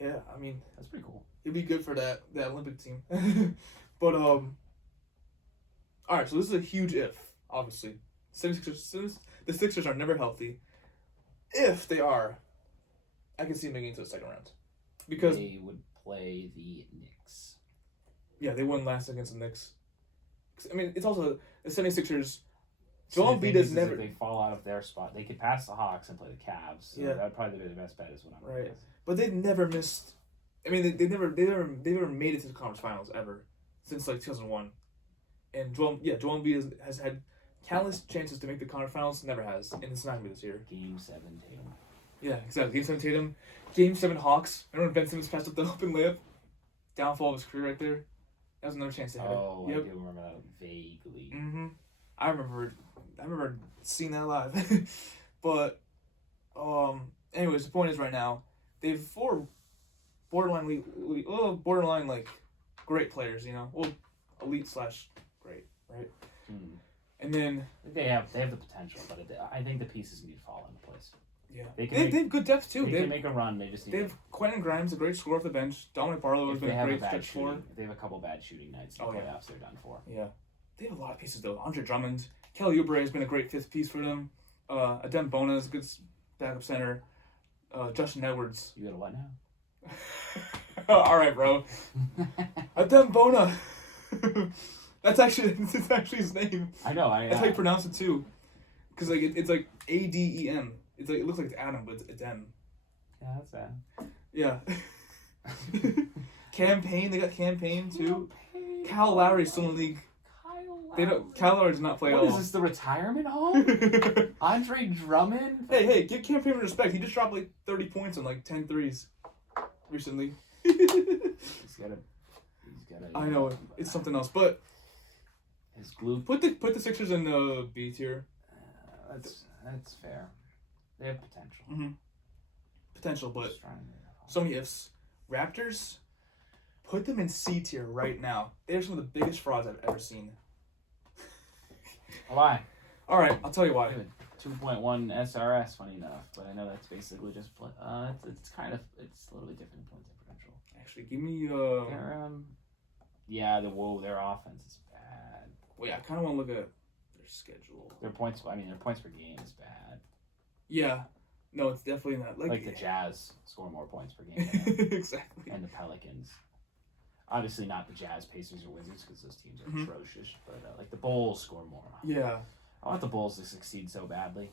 Yeah, I mean, that's pretty cool. It'd be good for that Olympic team. But all right, so this is a huge if. Obviously, the Sixers are never healthy. If they are, I can see them making it to the second round because they would play the Knicks. Yeah, they wouldn't last against the Knicks. I mean, it's also the 76ers. Joel Embiid has never. If they fall out of their spot, they could pass the Hawks and play the Cavs. So yeah, that'd probably be the best bet. Is what I'm right. But they've never missed. I mean, they never made it to the conference finals ever since 2001. And Joel Embiid has had countless chances to make the conference finals, never has, and it's not gonna be this year. Game 7 Tatum. Yeah, exactly. Game 7 Tatum. Game 7 Hawks. Remember when Ben Simmons passed up the open layup? Downfall of his career right there. That was another chance they had. Oh, yep. I do remember that vaguely. Mm-hmm. I remember seeing that live. But, anyways, the point is right now, they have 4 borderline great players, well, elite / great, right? And then they have the potential, but I think the pieces need to fall into place. Yeah, they have good depth too. They can make a run. They have Quentin Grimes, a great scorer off the bench. Dominic Barlow has been a great stretch forward. If they have a couple bad shooting nights in the playoffs, they're done for. Yeah, they have a lot of pieces though. Andre Drummond, Kelly Oubre has been a great fifth piece for them. Adem Bona is a good backup center. Justin Edwards. You got a what now? All right, bro. Adem Bona. That's actually his name. I know. That's how you pronounce it too. Because like it's like Adem. It's like it looks like it's Adam, but it's Adem. Yeah, that's sad. Yeah. Campaign. They got Campaign too. Kyle Lowry's still in the league. Kyle Lowry does not play at all. What is this, the retirement home? Andre Drummond? Hey, give Campaign respect. He just dropped like 30 points on like 10 threes recently. He's got a. I know it's something else, but his glue. Put the Sixers in the B tier. That's fair. They have potential. Mm-hmm. Potential, but so many ifs. Raptors, put them in C tier right now. They are some of the biggest frauds I've ever seen. Why? All right, I'll tell you why. 2.1 SRS, funny enough, but I know that's basically just it's a little bit different points differential. Actually, give me their offense is bad. Wait, I kind of want to look at their schedule. Their points per game is bad. Yeah, no, it's definitely not like the Jazz score more points per game than them. Exactly. And the Pelicans. Obviously not the Jazz, Pacers, or Wizards because those teams are atrocious, but like the Bulls score more. Yeah. I want the Bulls to succeed so badly.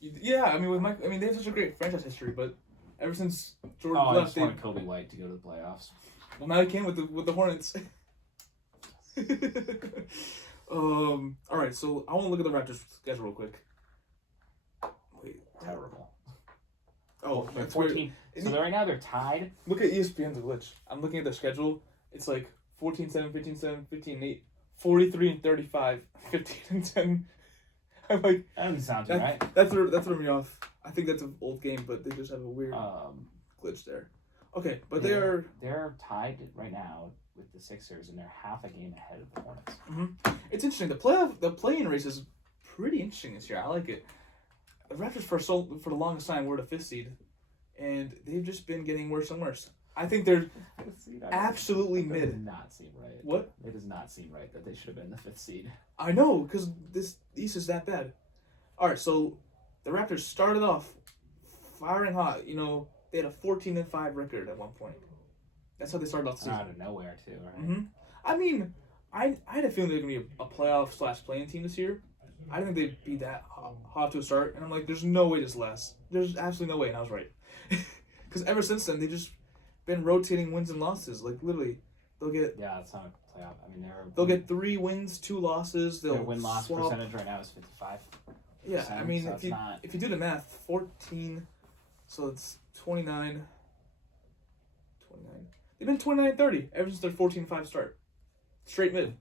Yeah, I mean, they have such a great franchise history, but ever since Jordan left, I just wanted Kobe White to go to the playoffs. Well, now he can with the Hornets. All right, so I want to look at the Raptors schedule real quick. Wait, terrible. Oh, they're that's 14. Weird. So right now they're tied. Look at ESPN's glitch. I'm looking at their schedule. It's like 14-7, 15-7, 15-8, 43-35, 15-10. I'm like, that doesn't sound too right. That threw me off. I think that's an old game, but they just have a weird glitch there. Okay, but they're tied right now with the Sixers, and they're half a game ahead of the Hornets. Mm-hmm. It's interesting. The play-in race is pretty interesting this year. I like it. The Raptors for the longest time were the 5th seed, and they've just been getting worse and worse. I think they're absolutely mid. That does not seem right. What? It does not seem right that they should have been the 5th seed. I know, because this East is that bad. All right, so the Raptors started off firing hot. You know, they had a 14-5 record at one point. That's how they started off the season. Out of nowhere, too, right? Mm-hmm. I mean, I had a feeling they were going to be a playoff/play-in team this year. I didn't think they'd be that hot to a start. And I'm like, there's no way this lasts. There's absolutely no way. And I was right. Because ever since then, they've just been rotating wins and losses. Like, literally, they'll get... Yeah, it's not a playoff. I mean, they'll get 3 wins, 2 losses. Their win-loss percentage right now is 55%. Yeah, I mean, so if you do the math, 14... So it's 29... They've been 29-30 ever since their 14-5 start. Straight mid.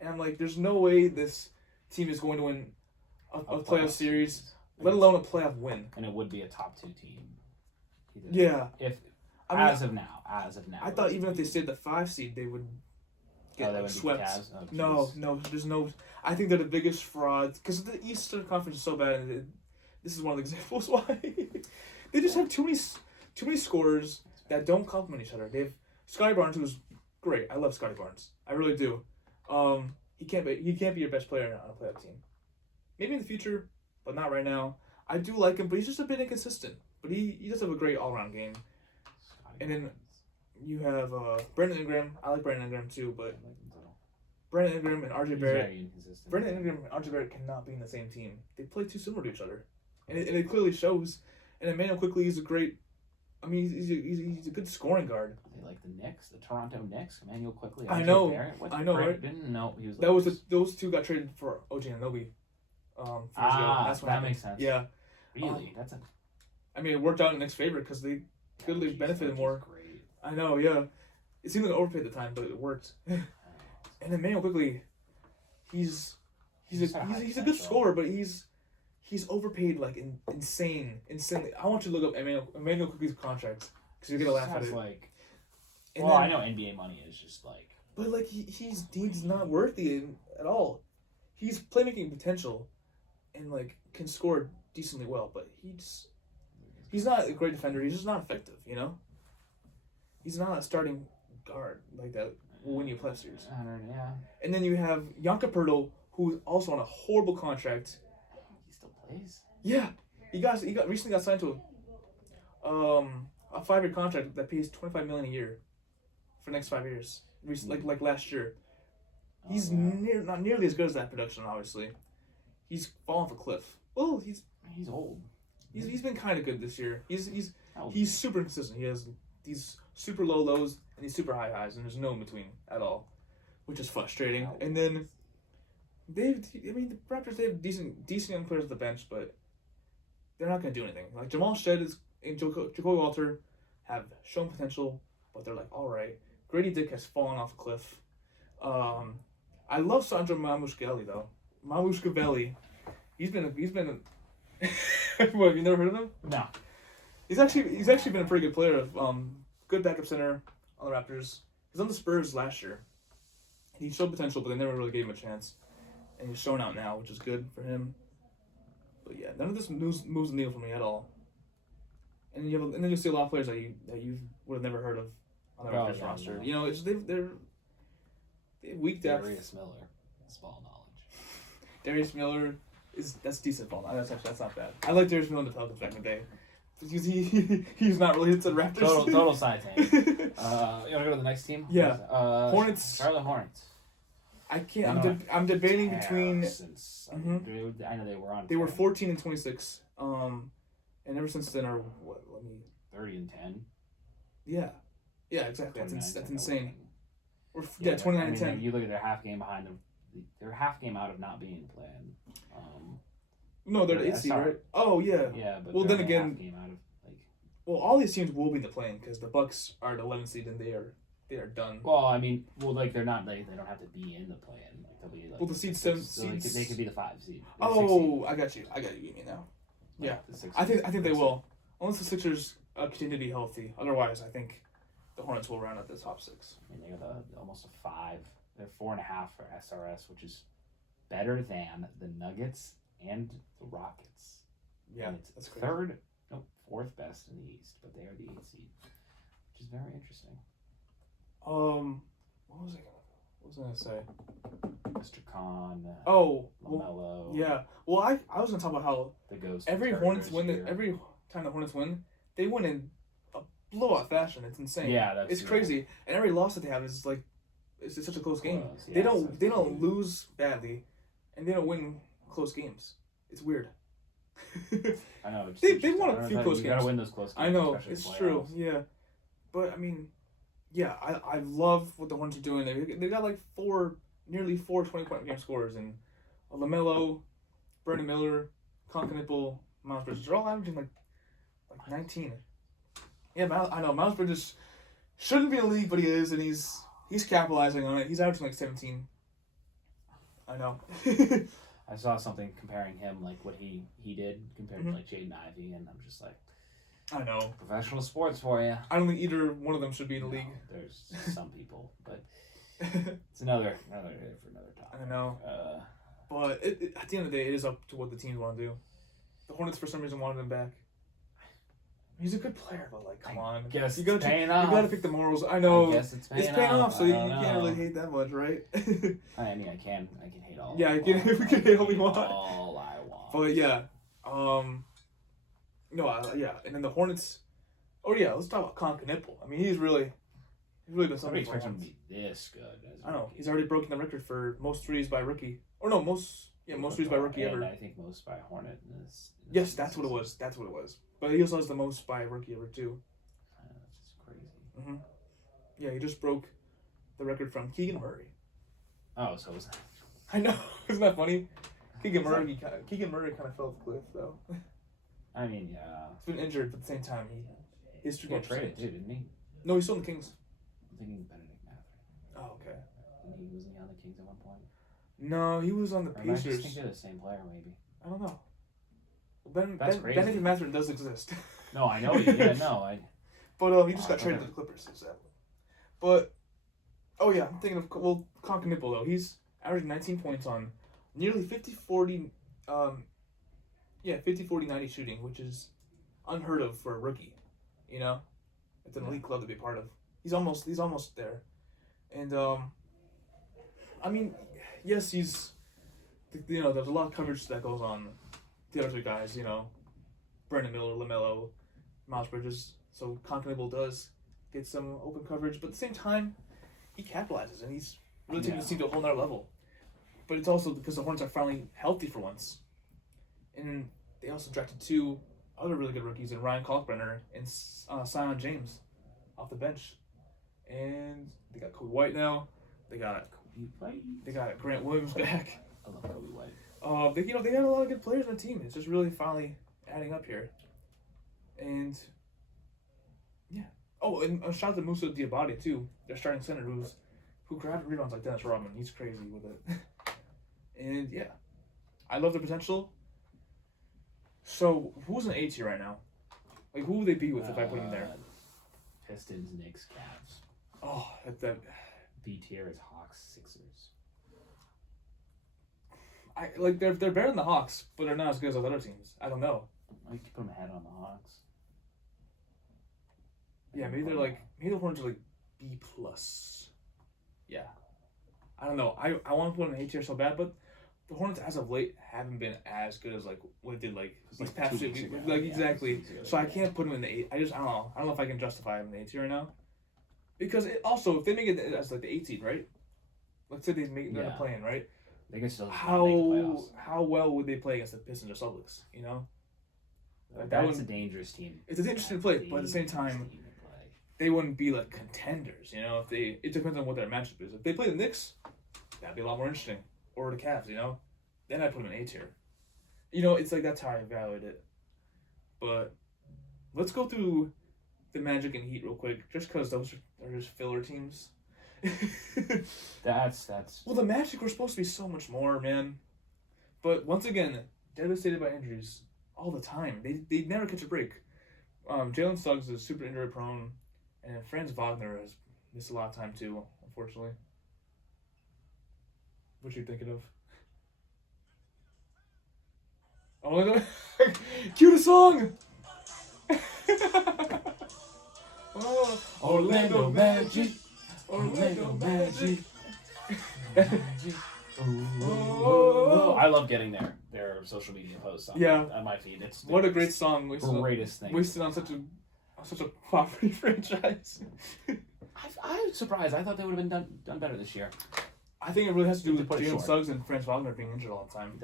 And I'm like, there's no way this team is going to win a playoff series, let alone a playoff win. And it would be a top 2 team. Yeah. As of now. I thought even if they stayed the 5 seed, they would get swept. No, there's no... I think they're the biggest frauds, because the Eastern Conference is so bad, and this is one of the examples why. They just have too many scorers that don't complement each other. They have Scotty Barnes, who's great. I love Scotty Barnes. I really do. He can't be your best player on a playoff team. Maybe in the future, but not right now. I do like him, but he's just a bit inconsistent. But he does have a great all-around game. And then you have Brandon Ingram. I like Brandon Ingram too, but Brandon Ingram and RJ Barrett. Brandon Ingram and RJ Barrett cannot be in the same team. They play too similar to each other, and it clearly shows. And Emmanuel Quickley is a great. I mean, he's a good scoring guard. They like the Knicks, the Toronto Knicks. Emmanuel Quickley. I know, right? No, he was. Those two got traded for OG Anunoby. That makes sense. Yeah. Really, I mean, it worked out in Knicks' favor because they clearly benefited more. Great. I know, yeah. It seemed like overpaid at the time, but it worked. And Emmanuel Quickley, he's a good scorer, but he's overpaid like insanely. I want you to look up Emmanuel Quickley's contract because you're gonna laugh at it. I know NBA money is just like. But like he's not worthy at all. He's playmaking potential, and like can score decently well, but he's not a great defender. He's just not effective, you know. He's not a starting guard like that. will win you a playoff series. 100, yeah. And then you have Janka Pirtle, who's also on a horrible contract. He still plays. Yeah, he recently got signed to a 5-year contract that pays $25 million a year for the next 5 years. Like last year. He's not nearly as good as that production. Obviously, he's fallen off a cliff. Well, he's old. He's been kind of good this year. He's Oh, super consistent. He has these super low lows and these super high highs, and there's no in between at all, which is frustrating. And then the Raptors, they have decent young players at the bench, but they're not going to do anything. Like Jamal Shead and Jacoby Walter have shown potential, but they're like, all right. Grady Dick has fallen off a cliff. I love Sandro Mamushvili though. Mamushvili, he's been. What, have you never heard of him? No. He's actually been a pretty good player. Good backup center on the Raptors. He's on the Spurs last year. He showed potential, but they never really gave him a chance. And he's showing out now, which is good for him. But yeah, none of this moves the needle for me at all. And then you see a lot of players that you would have never heard of on the Raptors roster. No. You know, they're weak depth. Darius Miller, his ball knowledge. Darius Miller that's decent ball. That's not bad. I like Darius Miller in the Pelicans back in the day. Because he's not related to the Raptors. Total side tangent. You want to go to the next team? Yeah. Hornets. Charlotte Hornets. I can't. I'm debating between. Since I know they were on. They were 14-26. And ever since then are what? Let me. 30-10. Yeah. Yeah, exactly. That's insane. 29-10. I mean, you look at their half game behind them. They're half game out of not being playing. No, they're the 8th seed, right? Oh yeah. Yeah, but well, then again, half game out of, well, all these teams will be in the play-in because the Bucks are the 11th seed and they are done. Well, I mean, they're not. They don't have to be in the play-in. Like, they'll be like. Well, the seed 7 seeds. They could be the 5 seed. Oh, I got you. You mean now. Yeah, I think they will, unless the Sixers continue to be healthy. Otherwise, I think the Hornets will round out the top 6. I mean, they got almost a 5. They're 4.5 for SRS, which is better than the Nuggets and the Rockets. Yeah, and it's that's crazy. Fourth best in the East, but they are the 8th seed, which is very interesting. What was I gonna say? Mr. Khan. LaMelo. Yeah. Well, I was gonna talk about how the ghost. Every time the Hornets win, they win in a blowout fashion. It's insane. Yeah, it's crazy. And every loss that they have is like, it's such a close game. Yeah, they don't lose badly, and they don't win close games. It's weird. I know. They won a few close games. You gotta win those close games. I know, it's true. Yeah, but I mean, yeah, I love what the Hornets are doing. They got like nearly four 20-point game scorers, and LaMelo, Brandon Miller, Conkenipple, Miles Bridges. They're all averaging like 19. Yeah, I know Miles Bridges shouldn't be in the league, but he is, and he's capitalizing on it. He's averaging like 17. I know. I saw something comparing him, like what he did compared to like Jaden Ivey, and I'm just like, I know. Professional sports for you. I don't think either one of them should be in the league. There's some people, but it's another day for another topic. I know. But at the end of the day, it is up to what the teams want to do. The Hornets, for some reason, wanted him back. He's a good player, but like, come on. Guess you gotta pick the morals. I know. I guess it's paying off, so you can't really hate that much, right? I mean, I can hate all. Yeah, we can hate all we want. All I want. But yeah, and then the Hornets. Oh yeah, let's talk about Conkenipple. I mean, he's really been something. I expect him to be this good. I know he's already broken the record for most threes by rookie. Or no, most threes by rookie ever. I think most by Hornet. Yes, that's what it was. But he also has the most by rookie ever too. That's just crazy. Mhm. Yeah, he just broke the record from Keegan Murray. Oh, so was that? I know. Isn't that funny? Keegan Murray kind of fell off the cliff though. I mean, yeah. He's been injured, but at the same time, his He got traded too, didn't he? No, he's still in the Kings. I'm thinking Benedict Mathurin. Oh, okay. Wasn't he on the Kings at one point? No, he was on the Or Pacers. I just think they're the same player, maybe. I don't know. Benedict Mathurin does exist. No, I know. But he just got traded to the Clippers, sadly. But I'm thinking of Conkenipple though. He's averaging 19 points on nearly 50-40, 50-40-90 shooting, which is unheard of for a rookie. You know, it's an elite club to be a part of. He's almost there, And I mean, yes, he's there's a lot of coverage that goes on the other three guys. Brandon Miller, LaMelo, Miles Bridges. So Continental does get some open coverage, but at the same time, he capitalizes and he's really taking the team to a whole nother level. But it's also because the Hornets are finally healthy for once. And they also drafted two other really good rookies in Ryan Kalkbrenner and Sion James off the bench. And they got Kobe White now. They got Grant Williams back. I love Kobe White. They got a lot of good players on the team. It's just really finally adding up here. And yeah. Oh, and shout out to Musa Diabate too. Their starting center who grabbed rebounds like Dennis Rodman. He's crazy with it. And yeah, I love the potential. So who's an A tier right now? Like who would they be with if I put him there? Pistons, Knicks, Cavs. Oh, that B tier is Hawks, Sixers. they're better than the Hawks, but they're not as good as the other teams. I don't know. I could put them ahead on the Hawks. Yeah, maybe the Hornets are like B plus. Yeah, I don't know. I want to put them in A tier so bad, but the Hornets as of late haven't been as good as what they did these past 2 weeks. Exactly. So I can't put them in the A. I don't know. I don't know if I can justify them in the A tier right now. Because if they make it as the 8 seed, right? Let's say they're playing, right? They can still make the playoffs. How well would they play against the Pistons or Celtics? That's a dangerous team. It's a dangerous team to play, but at the same time, they wouldn't be like contenders. It depends on what their matchup is. If they play the Knicks, that'd be a lot more interesting. Or the Cavs, then I'd put them in A tier. It's like that's how I evaluate it. But let's go through the Magic and Heat real quick, just because those are just filler teams. That's. Well, the Magic were supposed to be so much more, man. But once again, devastated by injuries all the time. They never catch a break. Jalen Suggs is super injury prone, and Franz Wagner has missed a lot of time too, unfortunately. What you thinking of? Oh, cue the song! Oh, Orlando Magic! Orlando Magic! I love getting their social media posts on my feed. What a great song! Greatest thing. Wasted on such a property franchise. I'm surprised. I thought they would have been done better this year. I think it really has to do with Jalen Suggs and Franz Wagner being injured all the time.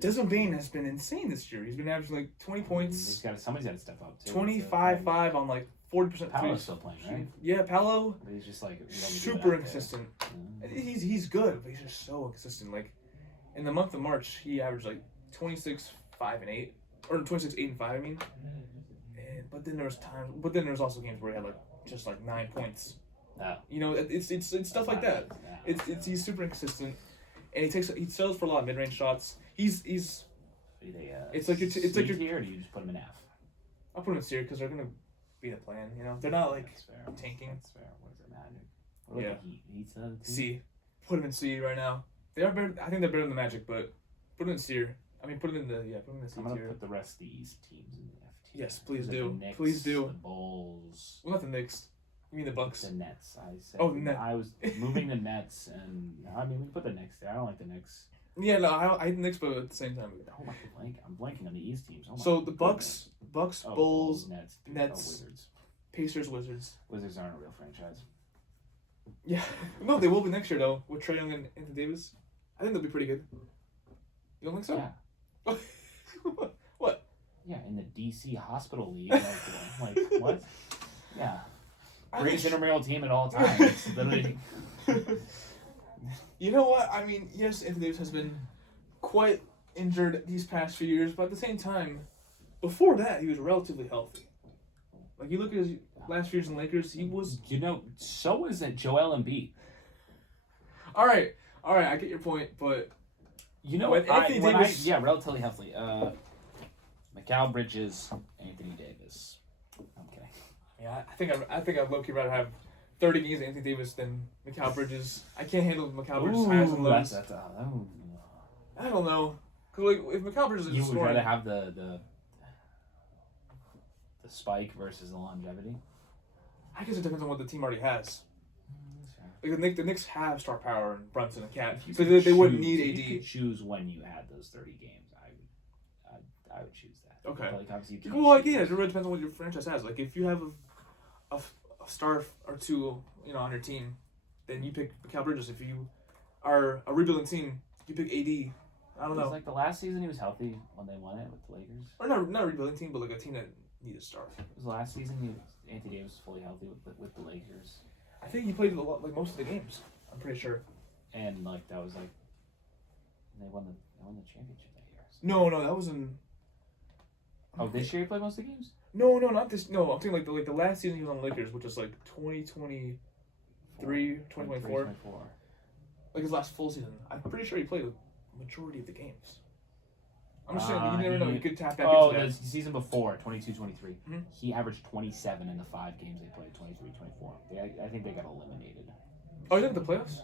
Desmond Bane has been insane this year. He's been averaging 20 points. Somebody's got to step up too. 25-5 on 40%. Paolo's still playing, right? Yeah, Paolo. But he's just super inconsistent. He's good, but he's just so inconsistent. In the month of March, he averaged 26, 5 and 8, or 26, 8 and 5. I mean, but then there was also games where he had just 9 points. No. It's stuff like that. He's super inconsistent, and he settles for a lot of mid-range shots. It's like your tier, or do you just put him in F? I'll put him in C because they're gonna be the plan. They're not tanking. That's fair. What is it, Magic? What about the Heat? C. Put him in C right now. They are better. I think they're better than the Magic, but put him in C. Put him in the C tier. I'm gonna put the rest of the East teams in the F tier. Yes, please do. The Knicks, please do. The Bulls. Well, not the Knicks. You mean the Bucks? The Nets. I said. Oh, the Nets. I was moving the Nets, and we can put the Knicks there. I don't like the Knicks. Yeah, no, I hate the Knicks, but at the same time. Oh my, I'm blanking on the East teams. So the Bucks, Bulls, Nets, Wizards, Pacers, Wizards. Wizards aren't a real franchise. Yeah, no, they will be next year though with Trae Young and Anthony Davis. I think they'll be pretty good. You don't think so? Yeah. What? Yeah, in the DC Hospital League, what? Yeah. Greatest intramural team at all time. It's literally. You know what? Yes, Anthony Davis has been quite injured these past few years, but at the same time, before that, he was relatively healthy. You look at his last few years in Lakers, he was. So was that Joel Embiid. All right, I get your point, but Anthony Davis. Relatively healthy. Mikal Bridges, Anthony Davis. I'm kidding. Yeah, I think I'd low-key rather have 30 games of Anthony Davis than Mikal Bridges. I can't handle Mikal Bridges' highs and lows. I don't know. Because if Mikal Bridges is you scoring, would rather have the spike versus the longevity. I guess it depends on what the team already has. Like the Knicks have star power in Brunson and Cat, If so you could they wouldn't choose- need if AD. you could choose when you had those 30 games, I would choose that. Okay. But, like, obviously you can't Well, like, choose. yeah, it really depends on what your franchise has. Like, if you have a star or two, on your team, then you pick Cal Bridges. If you are a rebuilding team, you pick AD. I don't It was know. like the last season he was healthy when they won it with the Lakers. Or not a rebuilding team, but like a team that needs a star. It was last season Anthony Davis was fully healthy with the Lakers. I think he played a lot, like most of the games. I'm pretty sure. And like that was like they won the championship that year. So. No, that was in. Oh, this year he played most of the games? No, not this. No, I'm thinking like the last season he was on the Lakers, which was like 2023, 2024. Like his last full season. I'm pretty sure he played the majority of the games. I'm just saying, you never know. You could tap back into that. The season before, 22-23, Mhm. he averaged 27 in the 5 games they played, 23-24. I think they got eliminated. Oh, you think the playoffs?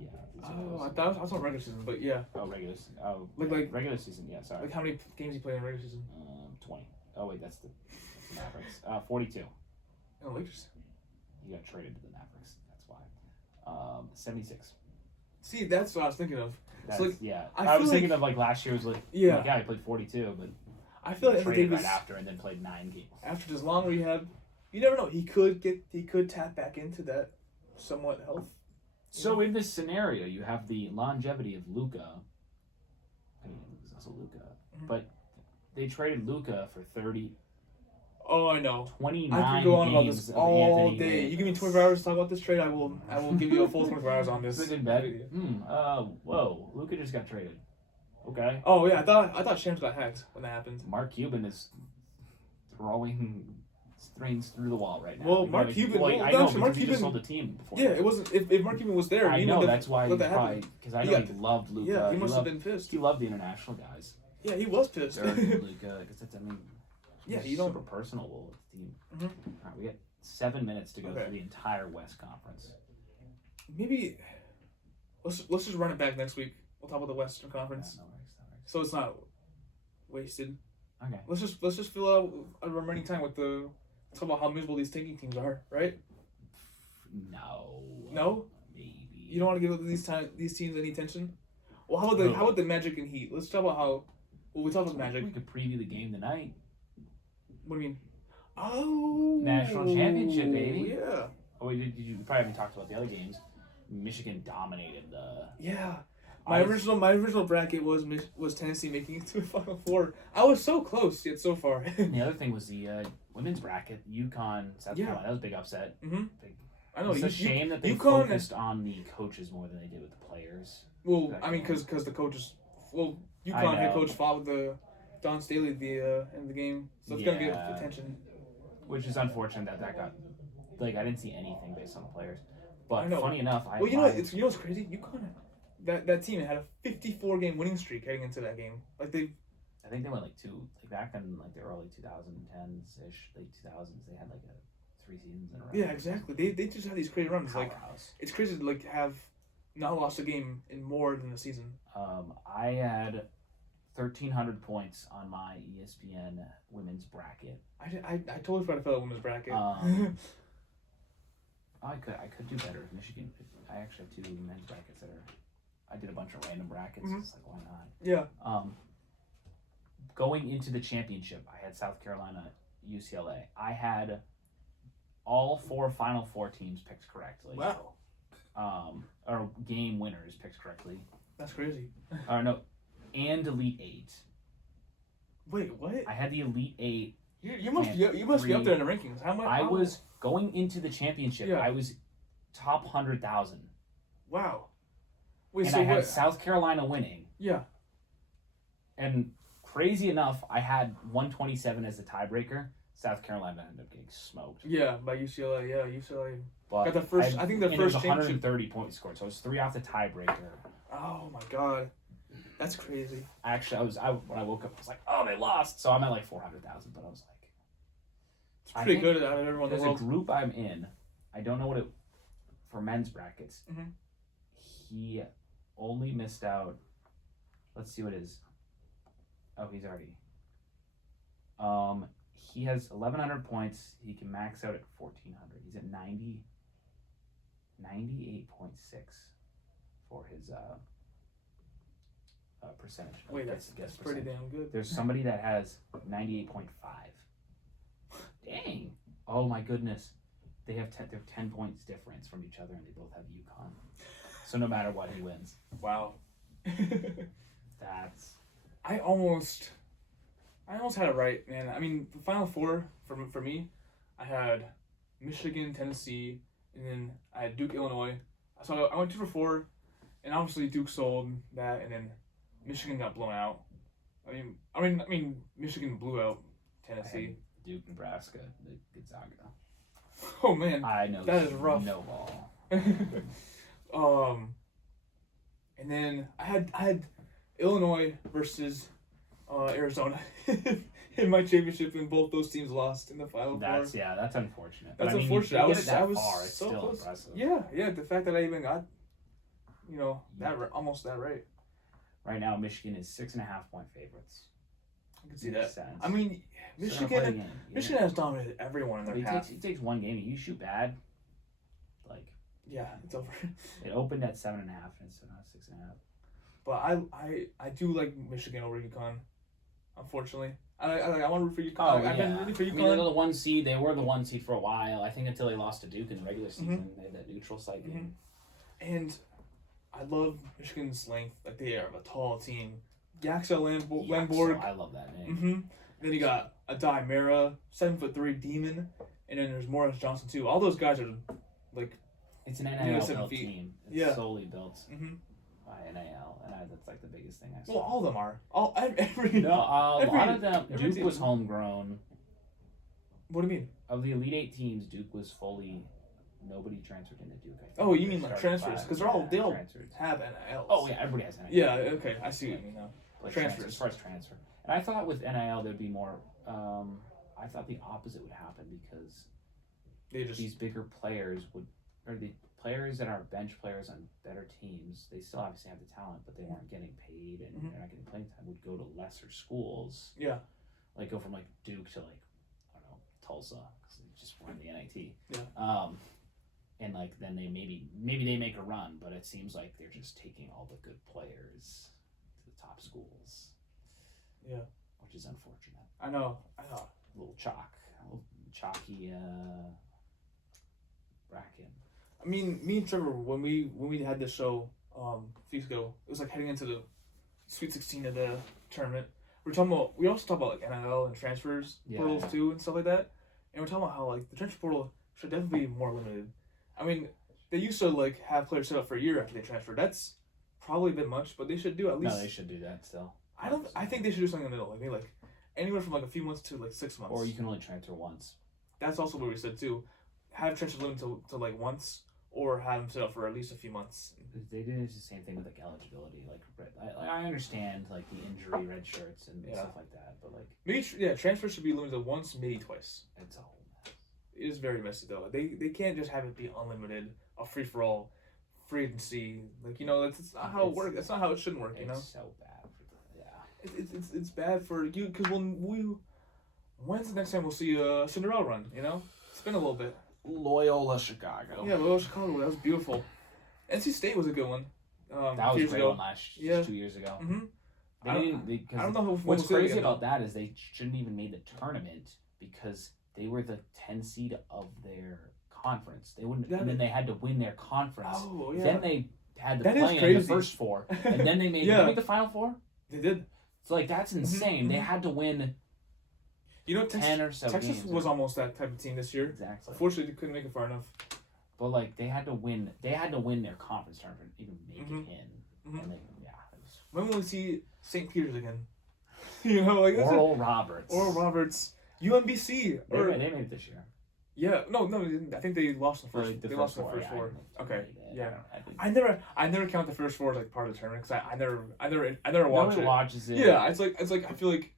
Yeah. Oh, I thought I was on regular season, but yeah. Oh, regular season. Oh, Like- regular season, yeah, sorry. Like how many games he played in regular season? 20. Oh, wait, that's the Mavericks. 42. In the Lakers. He got traded to the Mavericks. That's why. 76. See, that's what I was thinking of. That's, like, yeah. I I was feel thinking of like last year was like, Yeah. like, yeah, he played 42, but I feel like he Anthony traded Davis, right after and then played 9 games. after this long rehab, you never know. He could tap back into that somewhat health. So in this scenario, you have the longevity of Luka. I mean, it was also Luka, Mhm. but they traded Luka for 30, Oh, I know. 29 I could go on about games this of all Anthony day. Davis. You give me 24 hours to talk about this trade, I will give you a full 24 hours on this. Sit in bed. Whoa, Luka just got traded. Okay. Oh yeah, I thought Shams got hacked when that happened. Mark Cuban is throwing strings through the wall right now. Well, Like, Mark I mean, Cuban- well, well, I no, know actually, because Mark he just Cuban- sold the team before. Yeah, that. it wasn't. If Mark Cuban was there, I you know know that's why he let that probably happen. because I know he loved Luka. Yeah, he must have been pissed. He loved the international guys. Yeah, he was pissed. Luka, because that's Yeah, he's you don't- super personable with the team. Mhm. All right, we got 7 minutes to go Okay. through the entire West Conference. Maybe let's just run it back next week. We'll talk about the Western Conference, No worries. so it's not wasted. Okay. Let's just fill out a remaining time with talk about how miserable these tanking teams are, right? No. No? Maybe. You don't want to give these teams any attention. Well, how about the Magic and Heat? Let's talk about how. Well, we talked about Magic. We could preview the game tonight. What do you mean? Oh, National championship, baby. Yeah. Oh, you probably haven't talked about the other games. Michigan dominated the. Yeah. My original bracket was Tennessee making it to the Final Four. I was so close yet so far. The other thing was the women's bracket, UConn, South Carolina. That was a big upset. Mhm. Big. I know. It's a shame that they UConn focused on the coaches more than they did with the players. Well, I mean, because the coaches. Well, UConn head coach fought with the Don Staley at the end of the game, so it's gonna get attention. Which is unfortunate that got. Like, I didn't see anything based on the players. But I know. funny enough, Well, you know what's crazy? UConn, that team had a 54-game winning streak heading into that game. Like I think they went like back in like the early 2010s ish, late 2000s. They had like 3 seasons in a row. Yeah, exactly. They just had these crazy runs. Like Powerhouse. it's crazy to like have not lost a game in more than a season. I had 1,300 points on my ESPN women's bracket. I totally forgot to fill out women's bracket. I could do better with Michigan. I actually have 2 men's brackets that are. I did a bunch of random brackets. Mhm. It's like, why not? Yeah. Going into the championship, I had South Carolina, UCLA. I had all 4 Final Four teams picked correctly. Wow. Or game winners picked correctly. That's crazy. Or no, and Elite 8. Wait, what? I had the Elite 8. You must be up there in the rankings. How much? I was going into the championship. Yeah. I was top 100,000. Wow. Wait, And so I had what? South Carolina winning. Yeah. And crazy enough, I had 127 as the tiebreaker. South Carolina ended up getting smoked. Yeah, by UCLA. Yeah, UCLA. But Got the first. I think their and first it was championship. 130 points scored, so it was 3 off the tiebreaker. Oh my god, that's crazy. Actually, when I woke up, I was like, oh, they lost. So I'm at like 400,000, but I was like, It's pretty good out of everyone in there's the world. a group I'm in. I don't know what it for men's brackets. Mhm. He only missed out. Let's see what it is. Oh, he's already. He has 1,100 points. He can max out at 1,400. He's at 90. 98.6 for his percentage. Wait, that's pretty damn good. There's somebody that has 98.5. Dang. Oh my goodness. They have 10 points difference from each other, and they both have UConn. So no matter what, he wins. Wow. That's. I almost had it right, man. I mean, the Final Four for me, I had Michigan, Tennessee, and then I had Duke, Illinois. So I went 2 for 4, and obviously Duke sold that, and then Michigan got blown out. I mean, Michigan blew out Tennessee. Duke, Nebraska, the Gonzaga. Oh man, I know that is rough. No ball. And then I had Illinois versus Arizona in my championship, and both those teams lost in the Final Four. That's unfortunate. That's but, unfortunate. I mean, It's so still close. Impressive. Yeah. The fact that I even got, almost that right. Right now, Michigan is 6.5 point favorites. I can see that. Sense. I mean, Michigan has dominated everyone in their path. It takes one game. You shoot bad, like it's over. It opened at 7.5 and it's now 6.5. But I do like Michigan over UConn. Unfortunately, I want to root for UConn. I've been rooting for UConn. I mean, they're the 1 seed. They were the 1 seed for a while. I think until they lost to Duke in the regular season. They had that neutral site game. And I love Michigan's length. Like, they are a tall team. Yaxa Lamborg. I love that name. Then you got Adai Mera, 7'3" demon, and then there's Morris Johnson too. All those guys are like. It's an NIL built team. It's solely built by NIL, and that's like the biggest thing I saw. Well, all of them are. A lot of them. Duke was homegrown. What do you mean? Of the Elite 8 teams, Duke was fully. Nobody transferred into Duke. I think. Oh, you mean like transfers? Because they all have NILs. Oh yeah, everybody has NIL. Yeah. Okay, I see what you mean now. Like transfers. As far as transfer, and I thought with NIL there'd be more. I thought the opposite would happen because these bigger players or the players that are bench players on better teams, they still obviously have the talent, but they weren't getting paid and they're not getting playing time. Would go to lesser schools. Yeah. Like go from like Duke to like I don't know Tulsa because they just won the NIT. Yeah. And like then they maybe they make a run, but it seems like they're just taking all the good players to the top schools. Yeah. Which is unfortunate. I know. A little chalky bracket. I mean, me and Trevor, when we had this show a few weeks ago, it was like heading into the Sweet 16 of the tournament. We also talk about like NIL and transfers portals too and stuff like that. And we're talking about how like the transfer portal should definitely be more limited. I mean, they used to like have players set up for a year after they transfer. That's probably a bit much, but they should do at least. No, they should do that still. I think they should do something in the middle, like anywhere from like a few months to like 6 months. Or you can only transfer once. That's also what we said too. Have transfer limited to like once, or have them set up for at least a few months. They did the same thing with like eligibility. Like I understand like the injury red shirts and stuff like that, but like maybe transfers should be limited once, maybe twice. It's a whole mess. It is very messy though. They can't just have it be unlimited, a free for all, free agency. Like that's not how it works. That's not how it shouldn't work. It's so bad for It's bad for you because when's the next time we'll see a Cinderella run? It's been a little bit. Loyola Chicago. Yeah, Loyola Chicago. That was beautiful. NC State was a good one. That was a great one 2 years ago. I don't know what's crazy about that is they shouldn't even made the tournament because they were the 10 seed of their conference. They wouldn't, and then they had to win their conference. Oh yeah. Then they had to play in the first 4, and then they made the Final 4. They did. So like that's insane. They had to win. 10 or so Texas games, was almost that type of team this year. Exactly. Unfortunately, they couldn't make it far enough. But like they had to win. They had to win their conference tournament to even make it in. And when will we see St. Peter's again? Oral Roberts. UMBC. They made it this year. Yeah. No, they didn't. I think they lost the first. They lost the first 4. Okay. Yeah. I never count the first 4 as like part of the tournament because I never watch it. Watches it. Yeah. It's like I feel like.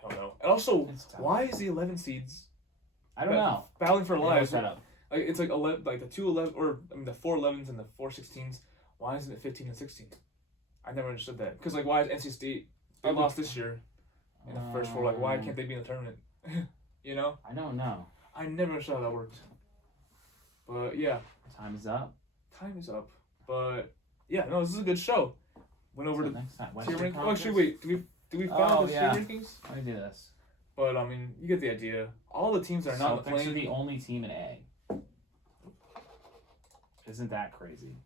I don't know. And also, why is the 11 seeds? I don't know. Battling for lives. Like it's like 11, like the 2 11, or the 4 11s and the 4 16s. Why isn't it 15 and 16? I never understood that. Because why is NC State? They lost this year in the first 4. Like, why can't they be in the tournament? I don't know. I never understood how that worked. But yeah, Time is up. time is up. But yeah, no, this is a good show. Went over Till to next time. tier Western rankings. Oh, Conference? actually, wait. Do we follow the yeah. tier rankings? Let me do this. But I mean, you get the idea. All the teams that are not in the Celtics are plane. the only team in A. Isn't that crazy?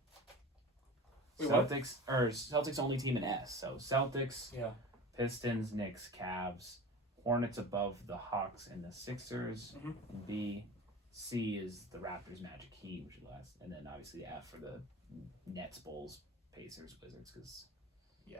Wait, what? Celtics only team in S. So Celtics, Yeah. Pistons, Knicks, Cavs, Hornets above the Hawks and the Sixers. Mhm. And B, C is the Raptors, Magic, Heat, which is last, and then obviously F for the Nets, Bulls, Pacers, Wizards. Because Yeah.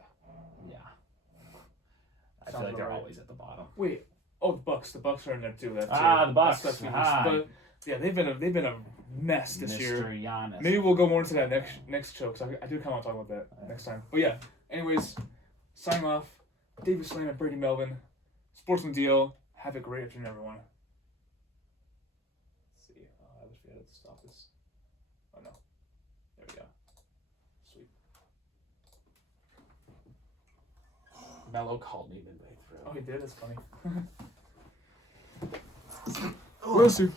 I Sounds feel like they're about right. always at the bottom. Wait. Oh, the Bucks. The Bucks are in there too. That Ah, tier. the Bucks. That's Ah. But yeah, they've been a mess this Mr. year. Giannis. Maybe we'll go more into that next show because I do kind of want to talk about that Yeah. next time. But yeah, anyways, signing off. David Slane and Brady Melvin, Sportsman DL. Have a great afternoon, everyone. Let's see. I wish we had to stop this. Oh no. There we go. Sweet. Mello called me midway through. Oh, he did. That's funny. Bless you.